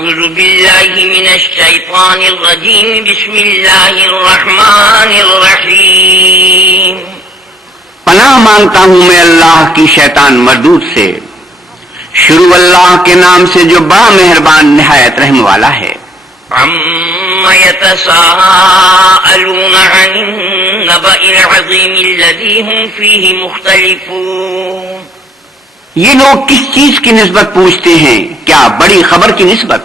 أعوذ بالله من الشيطان الرجيم بسم الله الرحمن الرحيم پناہ مانگتا ہوں میں اللہ کی شیطان مردود سے، شروع اللہ کے نام سے جو بڑا مہربان نہایت رحم والا ہے۔ عما يتساءلون عن النبأ العظيم الذي هم فيه مختلفون یہ لوگ کس چیز کی نسبت پوچھتے ہیں؟ کیا بڑی خبر کی نسبت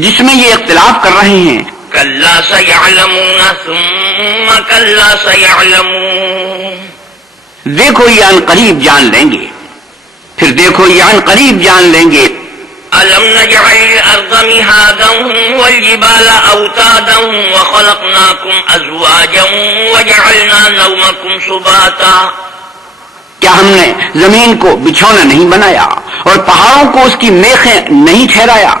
جس میں یہ اختلاف کر رہے ہیں؟ كلا سيعلمون ثم كلا سيعلمون دیکھو یہ عن قریب جان لیں گے، پھر دیکھو یہ عن قریب جان لیں گے۔ ألم نجعل الأرض مهادا والجبال أوتادا وخلقناكم أزواجا وجعلنا نومكم سباتا کیا ہم نے زمین کو بچھونا نہیں بنایا اور پہاڑوں کو اس کی میخیں نہیں ٹھہرایا؟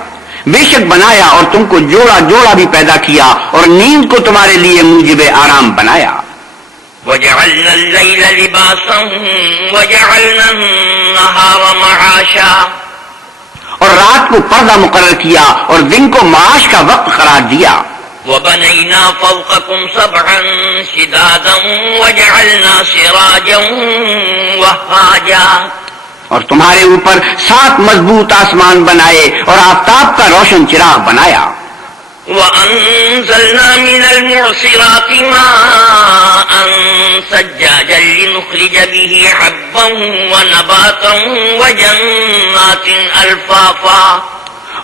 بے شک بنایا اور تم کو جوڑا جوڑا بھی پیدا کیا اور نیند کو تمہارے لیے موجب آرام بنایا۔ وجعلنا الليل لباسا وجعلنا النهار معاشا اور رات کو پردہ مقرر کیا اور دن کو معاش کا وقت قرار دیا۔ وبنينا فوقكم سبعا شدادا وجعلنا سراجا وهاجا اور تمہارے اوپر 7 مضبوط آسمان بنائے اور آفتاب کا روشن چراغ بنایا۔ وأنزلنا من المعصرات ماء ثجاجا لنخرج به حبا ونباتا وجنات ألفافا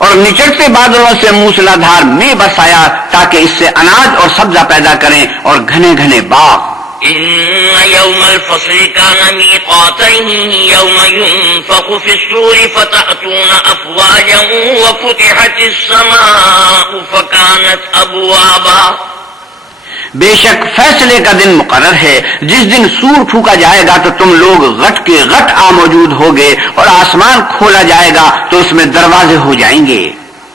اور نچڑتے بادلوں سے موسلا دھار میں برسایا تاکہ اس سے اناج اور سبزہ پیدا کریں اور گھنے گھنے باغ۔ إن يوم الفصل كان ميقاتا يوم ينفخ في الصور فتأتون أفواجا وفتحت السماء فكانت أبوابا بے شک فیصلے کا دن مقرر ہے، جس دن سور پھونکا جائے گا تو تم لوگ غٹ کے غٹ آ موجود ہوگے اور آسمان کھولا جائے گا تو اس میں دروازے ہو جائیں گے۔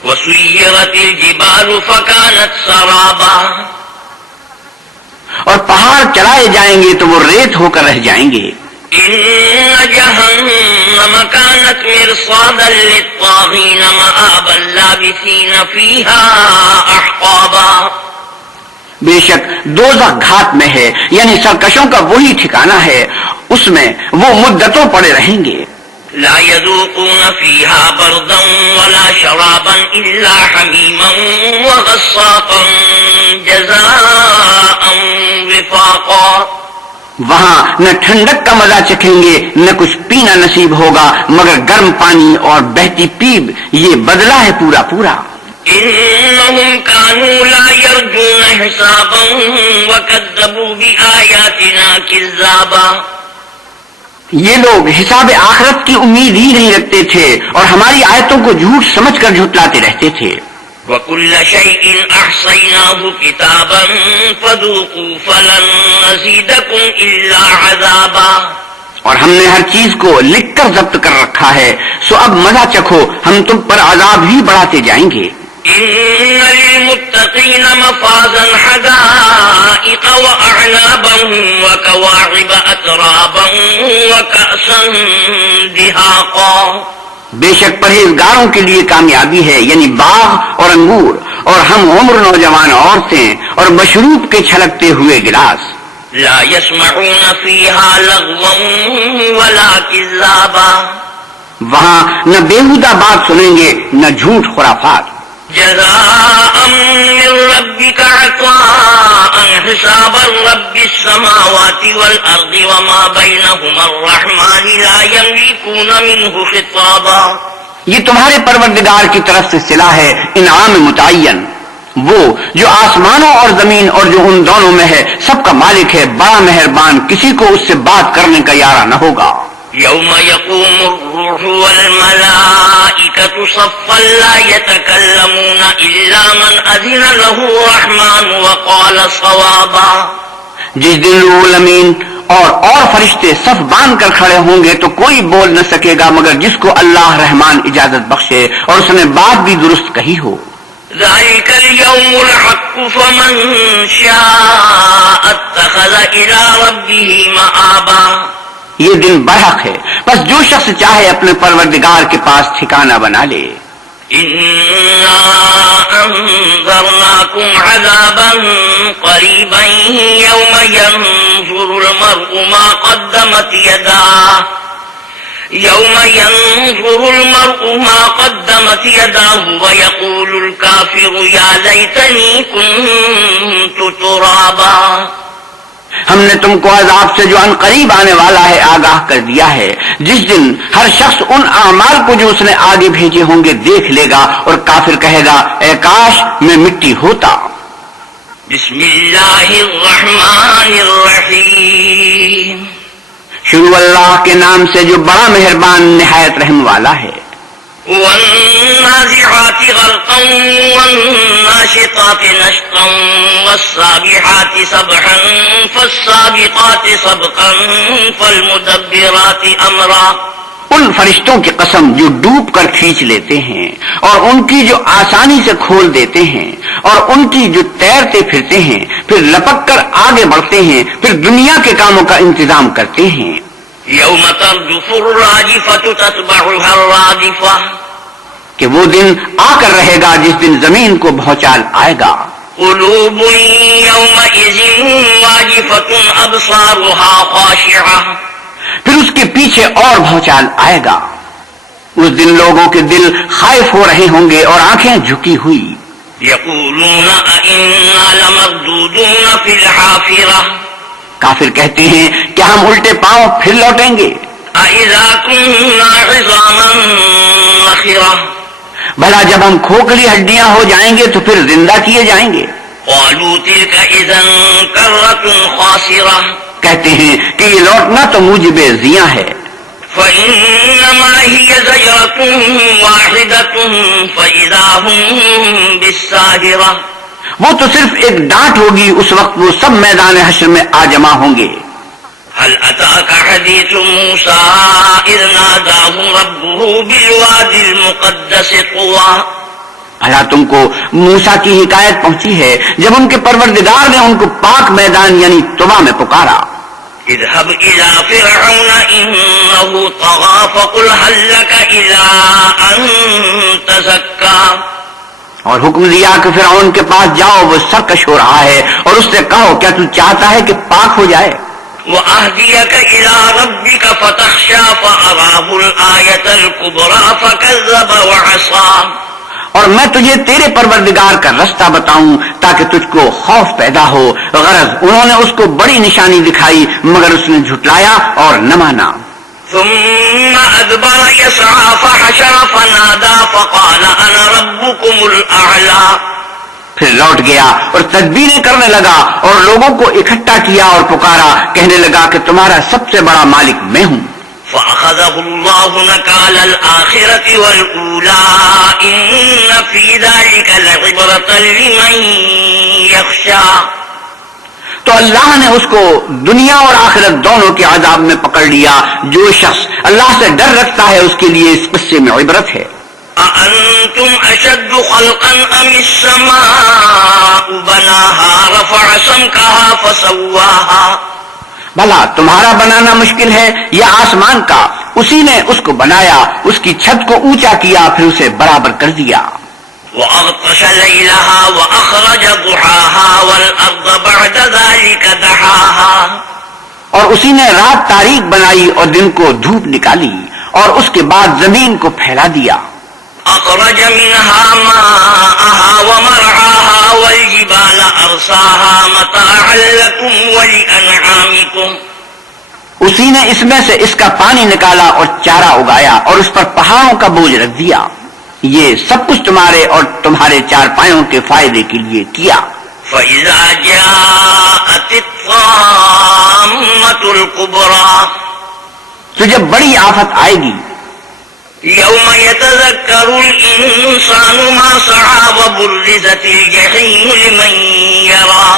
وسيرت الجبال فكانت سرابا اور پہاڑ چلائے جائیں گے تو وہ ریت ہو کر رہ جائیں گے۔ إن جهنم كانت مرصادا للطاغين مآبا لابثين فيها أحقابا بے شک دوزخ گھات میں ہے، یعنی سرکشوں کا وہی ٹھکانہ ہے، اس میں وہ مدتوں پڑے رہیں گے۔ لا يذوقون فيها بردا ولا شرابا إلا حميما وغساقا جزاء وفاقا وہاں نہ ٹھنڈک کا مزہ چکھیں گے نہ کچھ پینا نصیب ہوگا مگر گرم پانی اور بہتی پیپ، یہ بدلہ ہے پورا پورا۔ إنهم كانوا لا يرجون حسابا وكذبوا بآياتنا كذابا یہ لوگ حساب آخرت کی امید ہی نہیں رکھتے تھے اور ہماری آیتوں کو جھوٹ سمجھ کر جھٹلاتے رہتے تھے۔ وكل شيء أحصيناه كتابا فذوقوا فلن نزيدكم إلا عذابا اور ہم نے ہر چیز کو لکھ کر ضبط کر رکھا ہے، سو اب مزہ چکھو، ہم تم پر عذاب ہی بڑھاتے جائیں گے۔ إن للمتقين مفازا حدائق وأعنابا وكواعب أترابا وكأسا دهاقا بے شک پرہیزگاروں کے لیے کامیابی ہے، یعنی باغ اور انگور اور ہم عمر نوجوان عورتیں اور مشروب کے چھلکتے ہوئے گلاس۔ لا يسمعون فيها لغوا ولا كذابا وہاں نہ بیہودہ بات سنیں گے نہ جھوٹ خرافات۔ جزاء من ربك عطاء حسابا رب السماوات والأرض وما بينهما الرحمن لا يملكون منه خطابا یہ تمہارے پروردگار کی طرف سے صلہ ہے انعام متعین، وہ جو آسمانوں اور زمین اور جو ان دونوں میں ہے سب کا مالک ہے، بڑا مہربان، کسی کو اس سے بات کرنے کا یارہ نہ ہوگا۔ يوم يقوم الروح والملائكة صفا لا يتكلمون إلا من أذن له الرحمن وقال صوابا جس دن روح الامین اور فرشتے صف باندھ کر کھڑے ہوں گے تو کوئی بول نہ سکے گا مگر جس کو اللہ رحمان اجازت بخشے اور اس نے بات بھی درست کہی ہو۔ ذلك اليوم الحق فمن شاء اتخذ إلى ربه مآبا یہ دن برحق ہے، بس جو شخص چاہے اپنے پروردگار کے پاس ٹھکانہ بنا لے۔ إنا أراكم عذابا قريبا يوم ينظر المرء ما قدمت يداه ويقول الكافر يا ليتني كنت ترابا. ہم نے تم کو عذاب سے جو ان قریب آنے والا ہے آگاہ کر دیا ہے، جس دن ہر شخص ان اعمال کو جو اس نے آگے بھیجے ہوں گے دیکھ لے گا اور کافر کہے گا اے کاش میں مٹی ہوتا. بسم اللہ الرحمن الرحیم. شروع اللہ کے نام سے جو بڑا مہربان نہایت رحم والا ہے. والنازعات غرقا والناشطات نشطا والسابحات سبحا فالسابقات سبقا فالمدبرات امرا. ان فرشتوں کی قسم جو ڈوب کر کھینچ لیتے ہیں اور ان کی جو آسانی سے کھول دیتے ہیں اور ان کی جو تیرتے پھرتے ہیں پھر لپک کر آگے بڑھتے ہیں پھر دنیا کے کاموں کا انتظام کرتے ہیں. یوم ترجف الراجفة تتبعها الرادفة. کہ وہ دن آ کر رہے گا جس دن زمین کو بھونچال آئے گا. قلوب يومئذ واجفة أبصارها خاشعة. پھر اس کے پیچھے اور بھونچال آئے گا. اس دن لوگوں کے دل خائف ہو رہے ہوں گے اور آنکھیں جھکی ہوئی. يقولون أئنا لمردودون في الحافرة. کافر کہتے ہیں کہ ہم الٹے پاؤں پھر لوٹیں گے. أإذا كنا عظاما نخرة. بھلا جب ہم کھوکھلی ہڈیاں ہو جائیں گے تو پھر زندہ کیے جائیں گے. قالوا تلك إذا كرة خاسرة. کہتے ہیں کہ یہ لوٹنا تو موجب زیاں ہے. فإنما هي زجرة واحدة فإذا هم بالساهرة. وہ تو صرف ایک ڈانٹ ہوگی، اس وقت وہ سب میدان حشر میں آ جمع ہوں گے. هل أتاك حديث موسى إذ ناداه ربه بالوادي المقدس طوى. بھلا تم کو موسیٰ کی حکایت پہنچی ہے جب ان کے پروردگار نے ان کو پاک میدان یعنی طویٰ میں پکارا. اذهب إلى فرعون إنه طغى فقل هل لك إلى أن تزكى. اور حکم دیا کہ فرعون کے پاس جاؤ، وہ سرکش ہو رہا ہے، اور اس سے کہو کیا تو چاہتا ہے کہ پاک ہو جائے. وأهديك إلى ربك فتخشى فأراه الآية الكبرى فكذب وعصى. اور میں تجھے تیرے پروردگار کا رستہ بتاؤں تاکہ تجھ کو خوف پیدا ہو. غرض انہوں نے اس کو بڑی نشانی دکھائی مگر اس نے جھٹلایا اور نہ مانا. ثم أدبر يسعى فحشر فنادى فقال أنا ربكم الأعلى. پھر لوٹ گیا اور تدبیریں کرنے لگا اور لوگوں کو اکٹھا کیا اور پکارا، کہنے لگا کہ تمہارا سب سے بڑا مالک میں ہوں. فأخذه الله نكال الآخرة والأولى إن في ذلك لعبرة لمن يخشى. تو اللہ نے اس کو دنیا اور آخرت دونوں کے عذاب میں پکڑ لیا. جو شخص اللہ سے ڈر رکھتا ہے اس کے لیے اس قصے میں عبرت ہے. أأنتم أشد خلقا أم السماء بناها رفع سمكها فسواها. بھلا تمہارا بنانا مشکل ہے یا آسمان کا؟ اسی نے اس کو بنایا، اس کی چھت کو اونچا کیا پھر اسے برابر کر دیا. وأغطش ليلها وأخرج ضحاها والأرض بعد ذلك دحاها. اور اسی نے رات تاریک بنائی اور دن کو دھوپ نکالی اور اس کے بعد زمین کو پھیلا دیا. أخرج منها ماءها ومرعاها والجبال أرساها متاعا لكم ولأنعامكم. اسی نے اس میں سے اس کا پانی نکالا اور چارہ اگایا اور اس پر پہاڑوں کا بوجھ رکھ دیا. یہ سب کچھ تمہارے اور تمہارے چارپائیوں کے فائدے کے لیے کیا. فإذا جاءت الطامة الكبرى. تو جب بڑی آفت آئے گی، يوم يتذكر الإنسان ما سعى وبرزت الجحيم لمن يرى.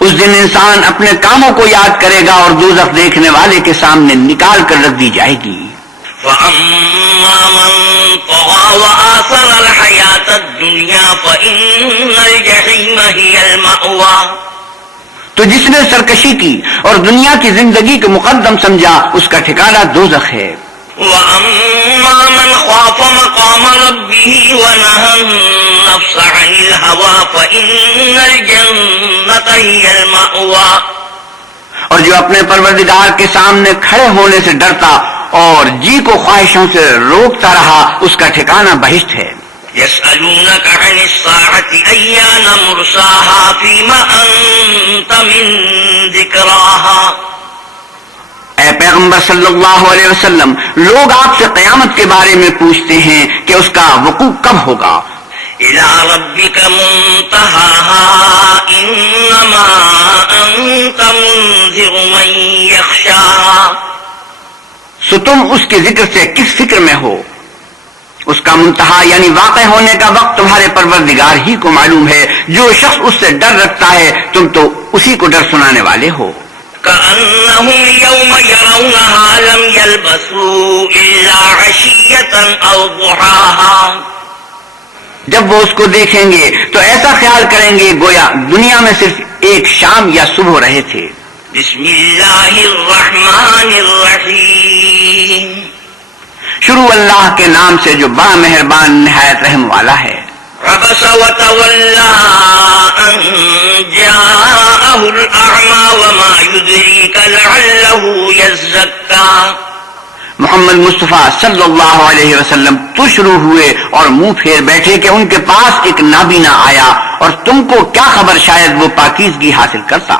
اس دن انسان اپنے کاموں کو یاد کرے گا اور دوزخ دیکھنے والے کے سامنے نکال کر رکھ دی جائے گی. فأما من طغى وآثر الحياة الدنيا فإن الجحيم هي المأوى. تو جس نے سرکشی کی اور دنیا کی زندگی کو مقدم سمجھا اس کا ٹھکانہ دوزخ ہے. وأما من خاف مقام ربه ونهى النفس عن عن الهوى فإن الجنة هي المأوى. اور جو اپنے پروردگار کے سامنے کھڑے ہونے سے ڈرتا اور جی کو خواہشوں سے روکتا رہا اس کا ٹھکانہ بہشت ہے. يسألونك عن الساعة أيان مرساها فيما أنت من ذكراها. اے پیغمبر صلی اللہ علیہ وسلم، لوگ آپ سے قیامت کے بارے میں پوچھتے ہیں کہ اس کا وقوع کب ہوگا. إلى ربك منتهاها إنما أنت منذر من يخشاها. سو تم اس کے ذکر سے کس فکر میں ہو؟ اس کا منتہا یعنی واقع ہونے کا وقت تمہارے پروردگار ہی کو معلوم ہے. جو شخص اس سے ڈر رکھتا ہے تم تو اسی کو ڈر سنانے والے ہو. كأنهم يوم يرونها لم يلبثوا إلا عشية أو ضحاها. جب وہ اس کو دیکھیں گے تو ایسا خیال کریں گے گویا دنیا میں صرف ایک شام یا صبح رہے تھے. بسم الله الرحمن الرحيم. شروع اللہ کے نام سے جو بڑا مہربان نہایت رحم والا ہے. عبس وتولى أن جاءه الأعمى وما يدريك لعله يزكى. محمد مصطفیٰ صلی اللہ علیہ وسلم تو شروع ہوئے اور منہ پھیر بیٹھے کہ ان کے پاس ایک نابینا آیا اور تم کو کیا خبر شاید وہ پاکیزگی حاصل کرتا.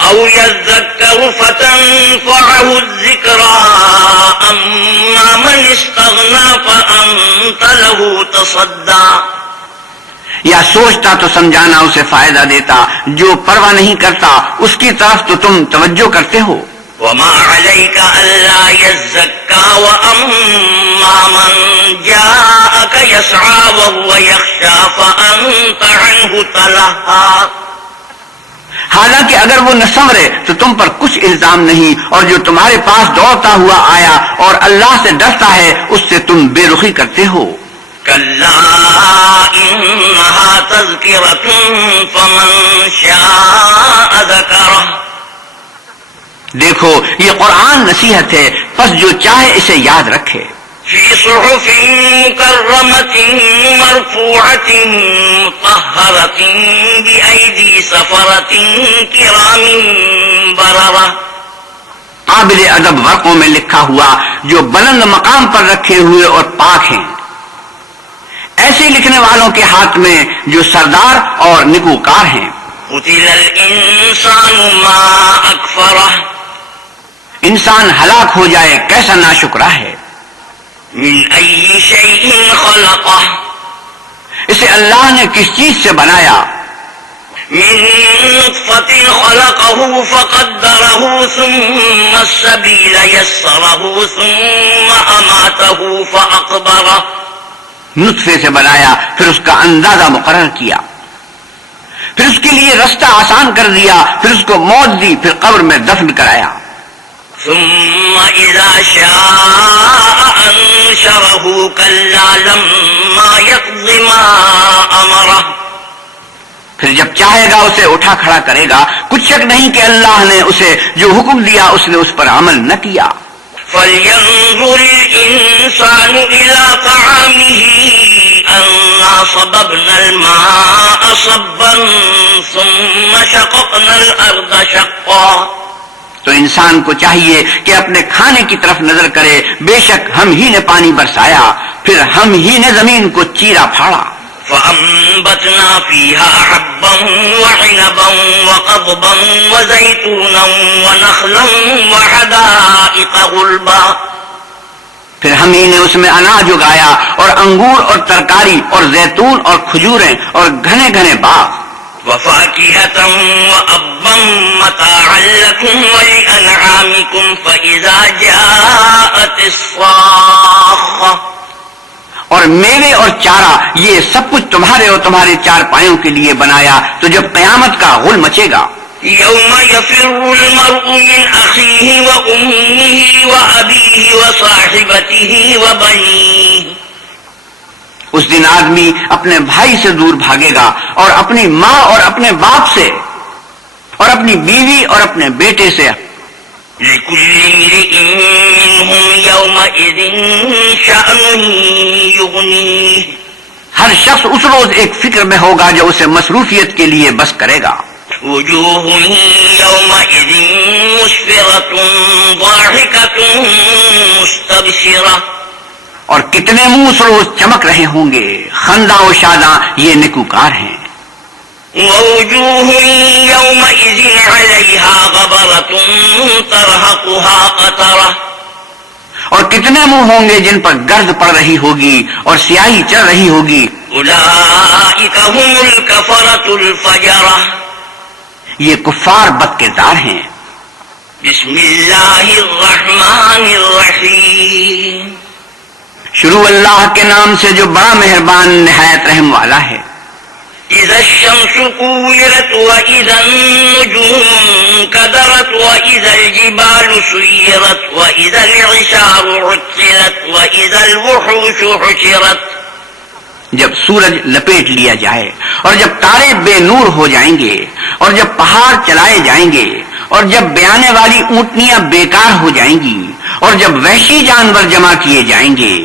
أو يذكر فتنفعه الذكرى أما من استغنى فأنت له تصدى. یا سوچتا تو سمجھانا اسے فائدہ دیتا، جو پرواہ نہیں کرتا اس کی طرف تو تم توجہ کرتے ہو. وما عليك ألا يزكى وأما من جاءك يسعى وهو يخشى فأنت عنه تلهى. حالانکہ اگر وہ نہ سنورے تو تم پر کچھ الزام نہیں، اور جو تمہارے پاس دوڑتا ہوا آیا اور اللہ سے ڈرتا ہے اس سے تم بے رخی کرتے ہو. كلا إنها تذكرة فمن شاء ذكره. دیکھو یہ قرآن نصیحت ہے، پس جو چاہے اسے یاد رکھے. في صحف مكرمة مرفوعة مطهرة بأيدي سفرة كرام بررة. قابل ادب ورقوں میں لکھا ہوا جو بلند مقام پر رکھے ہوئے اور پاک ہیں، ایسے لکھنے والوں کے ہاتھ میں جو سردار اور نکوکار ہیں. قتل الإنسان ما أكفره. انسان ہلاک ہو جائے کیسا ناشکرا ہے. من أي شيء خلقه. اسے اللہ نے کس چیز سے بنایا؟ من نطفة خلقه فقدره ثم السبيل يسره ثم أماته فأقبره. نطفے سے بنایا، پھر اس کا اندازہ مقرر کیا، پھر اس کے لیے رستہ آسان کر دیا، پھر اس کو موت دی، پھر قبر میں دفن کرایا. ثم إذا شاء أنشره كلا لما يقض ما أمره. پھر جب چاہے گا اسے اٹھا کھڑا کرے گا. کچھ شک نہیں کہ اللہ نے اسے جو حکم دیا اس نے اس پر عمل نہ کیا. فلينظر الإنسان إلى طعامه أنا صببنا الماء صبا ثم شققنا الأرض شقا. تو انسان کو چاہیے کہ اپنے کھانے کی طرف نظر کرے. بے شک ہم ہی نے پانی برسایا، پھر ہم ہی نے زمین کو چیرا پھاڑا. فأنبتنا فيها حبا وعنبا وقضبا وزيتونا ونخلا وحدائق غلبا. پھر ہم ہی نے اس میں اناج اگایا اور انگور اور ترکاری اور زیتون اور کھجوریں اور گھنے گھنے باغ. وفاكهة وأبا متاعا لكم ولأنعامكم فإذا جاءت الصاخة. اور میوے اور چارہ یہ سب کچھ تمہارے اور تمہارے چار پایوں کے لیے بنایا. تو جب قیامت کا غل مچے گا، يوم يفر المرء من أخيه وأمه وأبيه وصاحبته وبنيه. اس دن آدمی اپنے بھائی سے دور بھاگے گا اور اپنی ماں اور اپنے باپ سے اور اپنی بیوی اور اپنے بیٹے سے. لكل امرئ منهم يومئذ شأن يغنيه. ہر شخص اس روز ایک فکر میں ہوگا جو اسے مصروفیت کے لیے بس کرے گا. وجوه يومئذ مسفرة ضاحكة مستبشرة. اور کتنے منہ اس روز چمک رہے ہوں گے، خنداں و شاداں یہ نکوکار ہیں. ووجوه يومئذ عليها غبرة ترهقها قترة. اور کتنے منہ ہوں گے جن پر گرد پڑ رہی ہوگی اور سیاہی چڑھ رہی ہوگی. أولئك هم الكفرة الفجرة. یہ کفار بد کردار ہیں. بسم اللہ الرحمن الرحیم. شروع اللہ کے نام سے جو بڑا مہربان نہایت رحم والا ہے. اذا الشمس كورت واذا النجوم انكدرت واذا الجبال سيرت واذا العشار عطلت واذا الوحوش حشرت. جب سورج لپیٹ لیا جائے اور جب تارے بے نور ہو جائیں گے اور جب پہاڑ چلائے جائیں گے اور جب بیانے والی اونٹنیاں بیکار ہو جائیں گی اور جب وحشی جانور جمع کیے جائیں گے.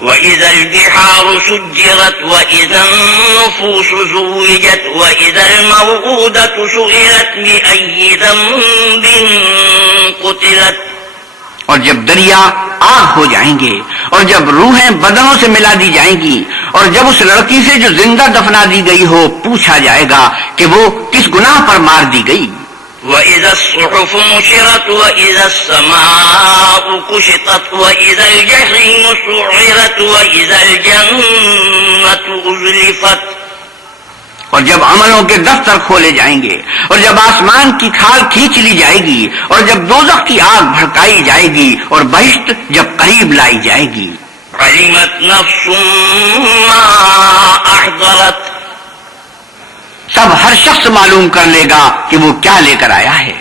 وَإِذَا الْبِحَارُ سُجِّرَتْ وَإِذَا النُّفُوسُ زُوِّجَتْ وَإِذَا الْمَوْءُودَةُ سُئِلَتْ بِأَيِّ ذَنبٍ قُتِلَتْ. اور جب دریا آگ ہو جائیں گے اور جب روحیں بدنوں سے ملا دی جائیں گی اور جب اس لڑکی سے جو زندہ دفنا دی گئی ہو پوچھا جائے گا کہ وہ کس گناہ پر مار دی گئی. وَإِذَا الصُّحُفُ نُشِرَتْ وَإِذَا السَّمَاءُ كُشِطَتْ وَإِذَا الْجَحِيمُ سُعِّرَتْ وَإِذَا الْجَنَّةُ أُزْلِفَتْ. اور جب عملوں کے دفتر کھولے جائیں گے اور جب آسمان کی کھال کھینچ لی جائے گی اور جب دوزخ کی آگ بھڑکائی جائے گی اور بہشت جب قریب لائی جائے گی. عَلِمَتْ نَفْسٌ مَّا أَحْضَرَتْ. سب ہر شخص معلوم کر لے گا کہ وہ کیا لے کر آیا ہے.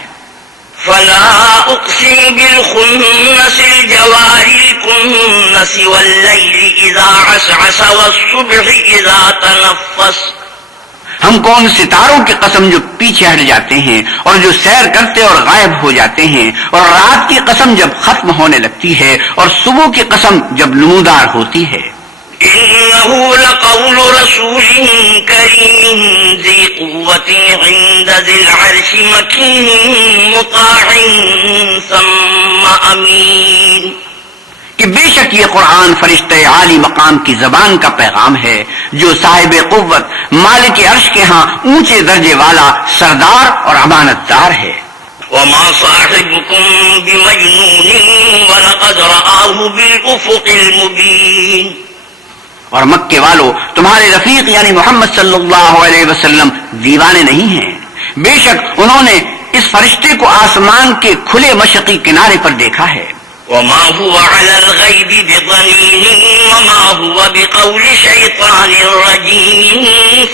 فَلَا أُقْسِمُ بِالْخُنَّسِ الْجَوَارِ الْكُنَّسِ وَاللَّيْلِ إِذَا عَسْعَسَ وَالصُّبْحِ إِذَا تَنَفَّسَ. ہم کون ستاروں کی قسم جو پیچھے ہٹ جاتے ہیں اور جو سیر کرتے اور غائب ہو جاتے ہیں، اور رات کی قسم جب ختم ہونے لگتی ہے اور صبح کی قسم جب نمودار ہوتی ہے. إِنَّهُ لَقَوْلُ رَسُولٍ كَرِيمٍ ذِي قُوَّةٍ عِندَ ذِي الْعَرْشِ مَكِينٍ مُّطَاعٍ ثَمَّ أَمِينٍ. کہ بے شک یہ قرآن فرشتہ عالی مقام کی زبان کا پیغام ہے جو صاحب قوت مالک عرش کے ہاں اونچے درجے والا سردار اور امانت دار ہے. وَمَا صَاحِبُكُم بِمَجْنُونٍ وَلَقَدْ رَآهُ بِالْأُفُقِ الْمُبِينِ. اور مکے والو تمہارے رفیق یعنی محمد صلی اللہ علیہ وسلم دیوانے نہیں ہیں. بے شک انہوں نے اس فرشتے کو آسمان کے کھلے مشرقی کنارے پر دیکھا ہے. وَمَا هُوَ عَلَى الْغَيْبِ بِضَنِينٍ وَمَا هُوَ بِقَوْلِ شَيْطَانٍ رَّجِيمٍ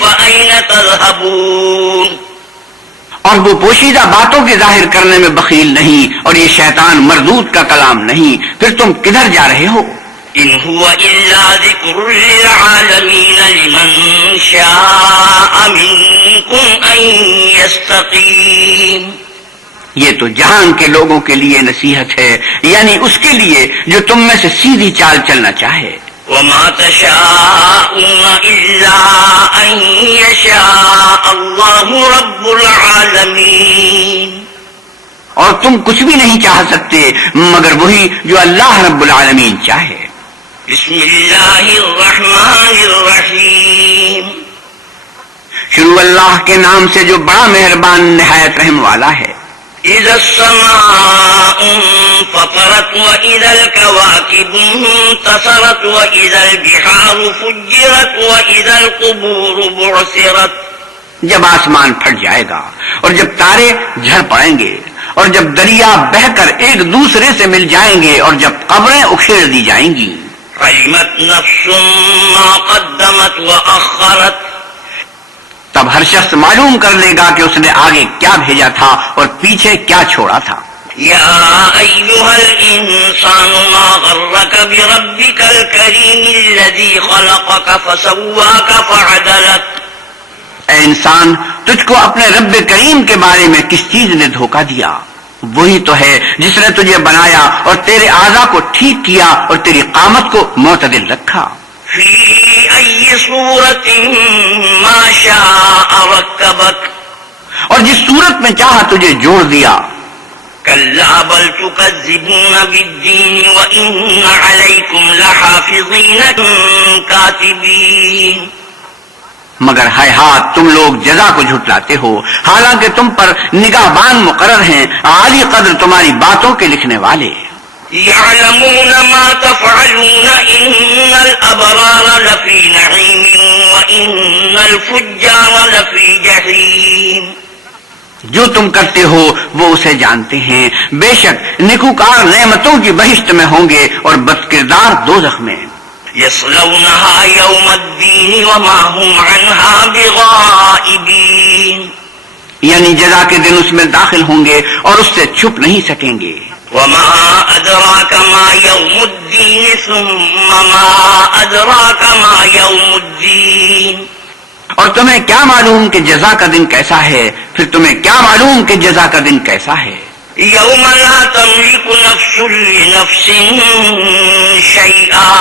فَأَيْنَ تَذْهَبُونَ. اور وہ پوشیدہ باتوں کے ظاہر کرنے میں بخیل نہیں اور یہ شیطان مردود کا کلام نہیں، پھر تم کدھر جا رہے ہو؟ إِنْ هُوَ إِلَّا ذِكْرٌ لِّلْعَالَمِينَ لِمَن شَاءَ مِنكُمْ أَن يَسْتَقِيمَ. یہ تو جہان کے لوگوں کے لیے نصیحت ہے، یعنی اس کے لیے جو تم میں سے سیدھی چال چلنا چاہے. وَمَا تَشَاءُونَ إِلَّا أَن يَشَاءَ اللَّهُ رَبُّ الْعَالَمِينَ. اور تم کچھ بھی نہیں چاہ سکتے مگر وہی جو اللہ رب العالمین چاہے. بسم اللہ الرحمن الرحیم. شروع اللہ کے نام سے جو بڑا مہربان نہایت رحم والا ہے. اذا السماء انفطرت واذا الكواكب انتصرت واذا البحار فجرت واذا القبور بعثرت. جب آسمان پھٹ جائے گا اور جب تارے جھڑ پڑیں گے اور جب دریا بہہ کر ایک دوسرے سے مل جائیں گے اور جب قبریں اکھیڑ دی جائیں گی. علمت نفس ما قدمت واخرت. تب ہر شخص معلوم کر لے گا کہ اس نے آگے کیا بھیجا تھا اور پیچھے کیا چھوڑا تھا. یا ایھا الانسان ما غرک بربک الکریم الذی خلقک فسواک فعدلک. اے انسان، تجھ کو اپنے رب کریم کے بارے میں کس چیز نے دھوکہ دیا؟ وہی تو ہے جس نے تجھے بنایا اور تیرے اعضاء کو ٹھیک کیا اور تیری قامت کو معتدل رکھا. فی ای صورة ما شاء ركبك اور جس صورت میں چاہا تجھے جوڑ دیا. كلا بل تكذبون بالدين وإن عليكم لحافظين كاتبين مگر ہائے ہاتھ تم لوگ جزا کو جھٹلاتے ہو، حالانکہ تم پر نگہبان مقرر ہیں، عالی قدر تمہاری باتوں کے لکھنے والے. يعلمون ما تفعلون إن الأبرار لفي نعيم وإن الفجار لفي جحيم جو تم کرتے ہو وہ اسے جانتے ہیں، بے شک نیکوکار نعمتوں کی بہشت میں ہوں گے اور بدکردار دوزخ میں. يصلونها يوم الدين وما هم عنها بغائبين یعنی جزا کے دن اس میں داخل ہوں گے اور اس سے چھپ نہیں سکیں گے. وما أدراك ما يوم الدين ثم ما أدراك ما يوم الدين اور تمہیں کیا معلوم کہ جزا کا دن کیسا ہے، پھر تمہیں کیا معلوم کہ جزا کا دن کیسا ہے. يوم لا تملك نفس لنفس شيئا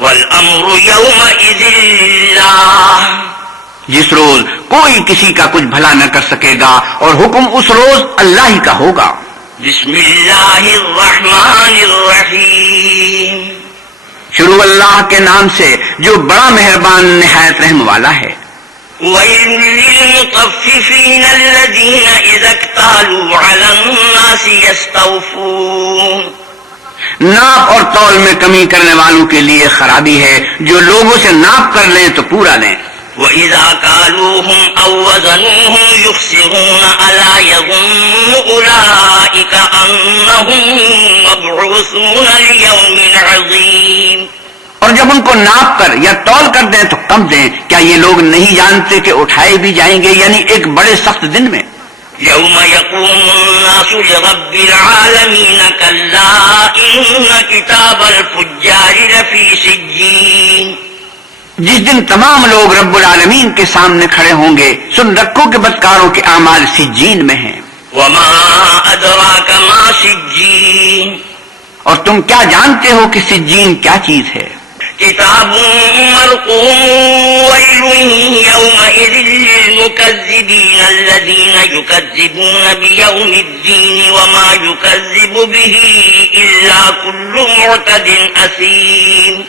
والأمر يومئذ لله جس روز کوئی کسی کا کچھ بھلا نہ کر سکے گا اور حکم اس روز اللہ ہی کا ہوگا. بسم اللہ الرحمن الرحیم شروع اللہ کے نام سے جو بڑا مہربان نہایت رحم والا ہے. ویل للمطففین الذین اذا اکتالوا علی الناس یستوفون ناپ اور تول میں کمی کرنے والوں کے لیے خرابی ہے جو لوگوں سے ناپ کر لیں تو پورا لیں. وَإِذَا كَالُوهُمْ أَوْ وَّزَنُوهُمْ يُخْسِرُونَ أَلَا يَظُنُّ أُولَئِكَ أَنَّهُمْ مَبْعُوثُونَ لِيَوْمٍ عَظِيمٍ اور جب ان کو ناپ کر یا تول کر دیں تو کم دیں، کیا یہ لوگ نہیں جانتے کہ اٹھائے بھی جائیں گے، یعنی ایک بڑے سخت دن میں. يَوْمَ يَقُومُ النَّاسُ لِرَبِّ الْعَالَمِينَ كَلَّا إِنَّ كِتَابَ الْفُجَّارِ لَفِي سِجِّينٍ جس دن تمام لوگ رب العالمین کے سامنے کھڑے ہوں گے، سن رکھو کہ بدکاروں کے اعمال سجین میں ہیں. وَمَا أَدْرَاكَ مَا سِجِّينٌ اور تم کیا جانتے ہو کہ سجین کیا چیز ہے. كتاب مرقوم ويل يومئذ للمكذبين الذين يكذبون بيوم الدين وما يكذب به إلا كل معتد أثيم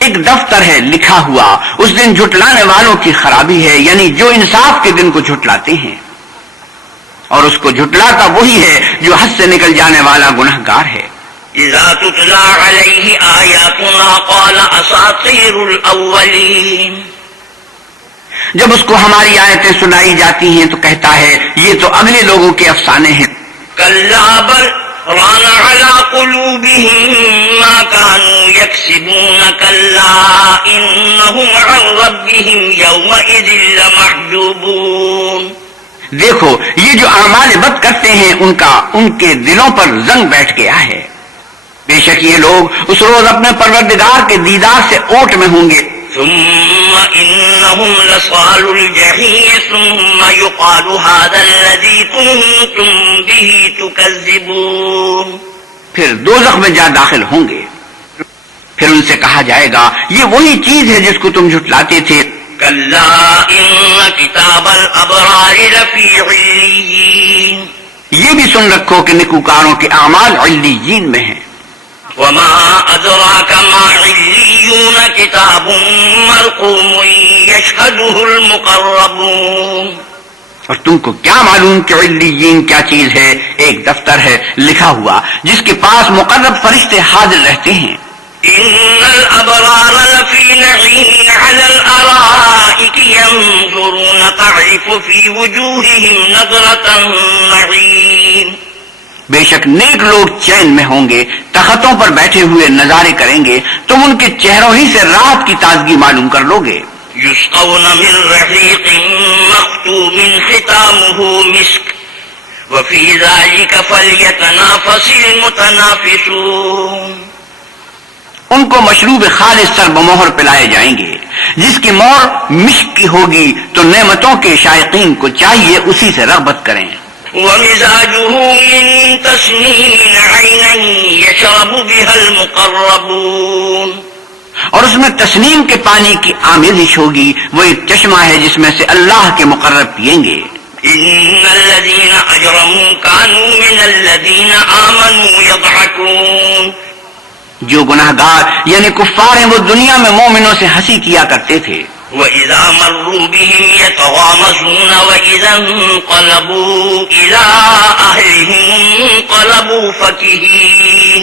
ایک دفتر ہے لکھا ہوا، اس دن جھٹلانے والوں کی خرابی ہے، یعنی جو انصاف کے دن کو جھٹلاتے ہیں، اور اس کو جھٹلاتا وہی ہے جو حد سے نکل جانے والا گنہگار ہے. إذا تتلى عليه آياتنا قال أساطير الأولين جب اس کو ہماری آیتیں سنائی جاتی ہیں تو کہتا ہے یہ تو اگلے لوگوں کے افسانے ہیں. كلا بل ران على قلوبهم ما كانوا يكسبون كلا إنهم عن ربهم يومئذ لمحجوبون دیکھو یہ جو اعمال بد کرتے ہیں ان کے دلوں پر زنگ بیٹھ گیا ہے. بے شک یہ لوگ اس روز اپنے پروردگار کے دیدار سے اوٹ میں ہوں گے. ثم إنهم لصال الجحيم ثم يقال هذا الذي كنتم به تكذبون پھر دوزخ میں جا داخل ہوں گے، پھر ان سے کہا جائے گا یہ وہی چیز ہے جس کو تم جھٹلاتے تھے. كلا إن كتاب الأبرار لفي عليين یہ بھی سن رکھو کہ نیکوکاروں کے اعمال علیین میں ہیں. وما أدراك ما عليون كتاب مرقوم يشهده المقربون اور تم کو کیا معلوم کہ علیین کیا چیز ہے؟ ایک دفتر ہے لکھا ہوا جس کے پاس مقرب فرشتے حاضر رہتے ہیں. إن الأبرار لفي نعيم على الأرائك ينظرون تعرف في وجوههم نظرة النعيم بے شک نیک لوگ چین میں ہوں گے، تختوں پر بیٹھے ہوئے نظارے کریں گے، تم ان کے چہروں ہی سے رات کی تازگی معلوم کر لو گے. يسقون من رحيق مختوم ختامه مسك وفي ذلك فليتنافس المتنافسون ان کو مشروب خالص سر بمہر پلائے جائیں گے جس کی مہر مشک کی ہوگی، تو نعمتوں کے شائقین کو چاہیے اسی سے رغبت کریں. ومزاجه من تسنيم عينا يشرب بها المقربون اور اس میں تسنیم کے پانی کی آمیزش ہوگی، وہ ایک چشمہ ہے جس میں سے اللہ کے مقرب پئیں گے۔ إن الذين أجرموا كانوا من الذين آمنوا يضحكون، جو گناہ گار یعنی کفار ہیں وہ دنیا میں مومنوں سے ہنسی کیا کرتے تھے۔ وإذا مروا بهم يتغامزون وإذا انقلبوا إلى أهلهم انقلبوا فكهين،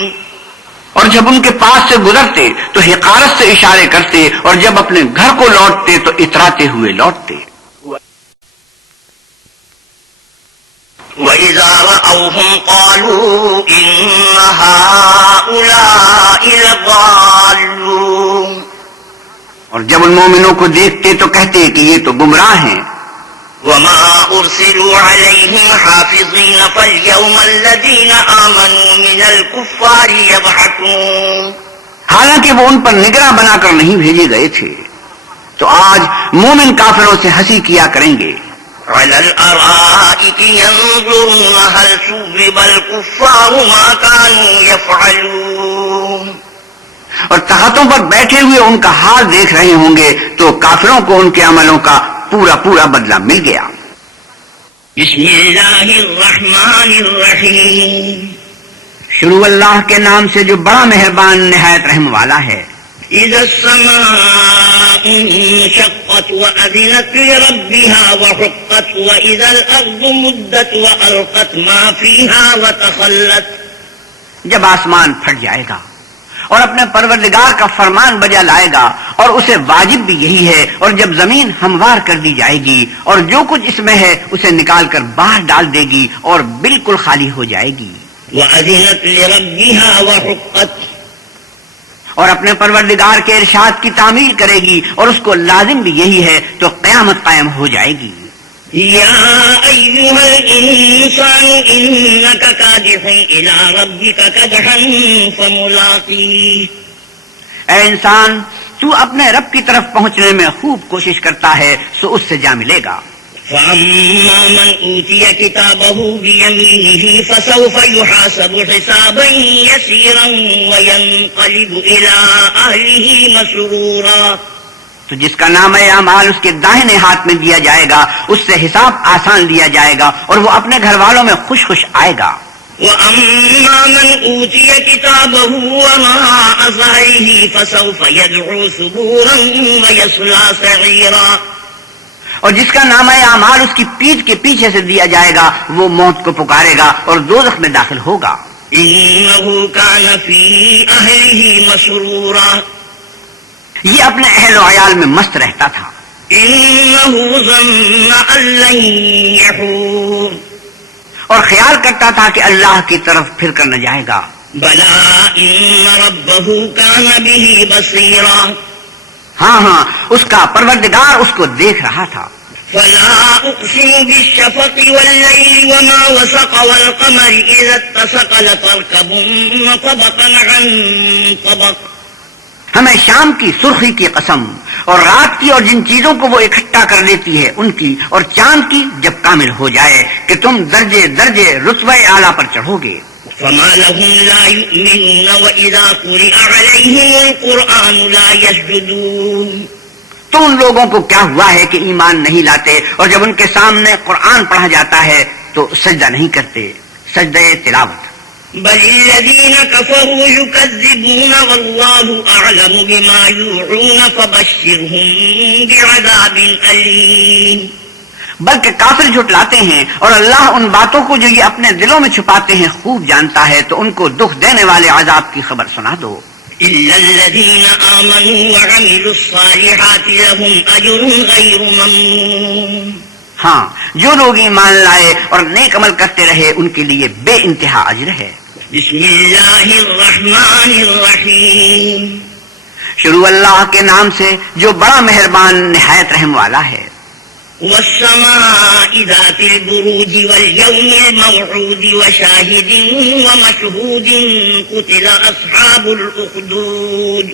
اور جب ان کے پاس سے گزرتے تو حقارت سے اشارے کرتے، اور جب اپنے گھر کو لوٹتے تو اتراتے ہوئے لوٹتے۔ وَإِذَا رَأَوْهُمْ قَالُوا إِنَّ هَؤُلَاءِ لَضَالُّونَ، اور جب ان مومنوں کو دیکھتے تو کہتے کہ یہ تو گمراہ ہیں۔ وَمَا أُرْسِلُوا عَلَيْهِمْ حَافِظِينَ فَالْيَوْمَ الَّذِينَ آمَنُوا مِنَ الْكُفَّارِ يَضْحَكُونَ، حالانکہ وہ ان پر نگراں بنا کر نہیں بھیجے گئے تھے، تو آج مومن کافروں سے ہنسی کیا کریں گے۔ عَلَى الْأَرَائِكِ يَنظُرُونَ هَلْ ثُوِّبَ الْكُفَّارُ مَا كَانُوا يَفْعَلُونَ، اور تختوں پر بیٹھے ہوئے ان کا حال دیکھ رہے ہوں گے تو کافروں کو ان کے عملوں کا پورا پورا بدلہ مل گیا۔ بسم اللہ الرحمن الرحیم، شروع اللہ کے نام سے جو بڑا مہربان نہایت رحم والا ہے۔ اذا السماء انشقت وأذنت لربها وحقت وإذا الأرض مدت وألقت ما فيها وتخلت، جب آسمان پھٹ جائے گا اور اپنے پروردگار کا فرمان بجا لائے گا، اور اسے واجب بھی یہی ہے، اور جب زمین ہموار کر دی جائے گی اور جو کچھ اس میں ہے اسے نکال کر باہر ڈال دے گی اور بالکل خالی ہو جائے گی۔ وأذنت لربها وحقت، اور اپنے پروردگار کے ارشاد کی تعمیل کرے گی اور اس کو لازم بھی یہی ہے، تو قیامت قائم ہو جائے گی۔ یا ایھا الانسان انک کادح الی ربک کدحا فملاقیہ، اے انسان تو اپنے رب کی طرف پہنچنے میں خوب کوشش کرتا ہے، سو اس سے جا ملے گا۔ فَأَمَّا مَنْ أُوتِيَ كِتَابَهُ بِيَمِينِهِ فَسَوْفَ يُحَاسَبُ حِسَابًا يَسِيرًا وَيَنْقَلِبُ إِلَىٰ أَهْلِهِ مَسْرُورًا، تو جس کا نام اعمال اس کے داہنے ہاتھ میں دیا جائے گا اس سے حساب آسان لیا جائے گا اور وہ اپنے گھر والوں میں خوش خوش آئے گا۔ وَأَمَّا مَنْ أُوتِيَ كِتَابَهُ وَرَاءَ ظَهْرِهِ فَسَوْفَ يَدْعُو ثُبُورًا وَيَصْلَىٰ سَعِيرًا، اور جس کا نام اعمال اس کی پیٹھ کے پیچھے سے دیا جائے گا وہ موت کو پکارے گا اور دوزخ میں داخل ہوگا۔ إِنَّهُ كَانَ فِي أَهْلِهِ مَسْرُورًا، یہ اپنے اہل و عیال میں مست رہتا تھا۔ إِنَّهُ ظَنَّ أَن لَّن يَحُورَ، اور خیال کرتا تھا کہ اللہ کی طرف پھر کر نہ جائے گا۔ بَلَىٰ إِنَّ رَبَّهُ كَانَ بِهِ بَصِيرًا، ہاں اس کا پروردگار اس کو دیکھ رہا تھا۔ فَلَا أُقْسِمُ بِالشَّفَقِ وَاللَّيْلِ وَمَا وَسَقَ وَالْقَمَرِ إِذَا اتَّسَقَ لَتَرْكَبُنَّ طَبَقًا عَن طَبَقٍ، ہمیں شام کی سرخی کی قسم، اور رات کی اور جن چیزوں کو وہ اکٹھا کر دیتی ہے ان کی، اور چاند کی جب کامل ہو جائے کہ تم درجے درجے رتبہ اعلیٰ پر چڑھو گے۔ فَمَا لَهُمْ لَا يُؤْمِنُونَ وَإِذَا قُرِئَ عَلَيْهِمُ الْقُرْآنُ لَا يَسْجُدُونَ، تو ان لوگوں کو کیا ہوا ہے کہ ایمان نہیں لاتے، اور جب ان کے سامنے قرآن پڑھا جاتا ہے تو سجدہ نہیں کرتے، سجدہ تلاوت۔ بل الذين كفروا يكذبون والله أعلم بما يوعون فبشرهم بعذاب أليم، بلکہ کافر جھٹلاتے ہیں اور اللہ ان باتوں کو جو یہ اپنے دلوں میں چھپاتے ہیں خوب جانتا ہے، تو ان کو دکھ دینے والے عذاب کی خبر سنا دو۔ إلا الذين آمنوا وعملوا الصالحات لهم أجر غير ممنون، ہاں جو لوگ ایمان لائے اور نیک عمل کرتے رہے ان کے لیے بے انتہا اجر ہے۔ بسم اللہ الرحمن الرحیم، شروع اللہ کے نام سے جو بڑا مہربان نہایت رحم والا ہے۔ والسماء ذات البروج واليوم الموعود وشاهد ومشهود، قتل أصحاب الأخدود،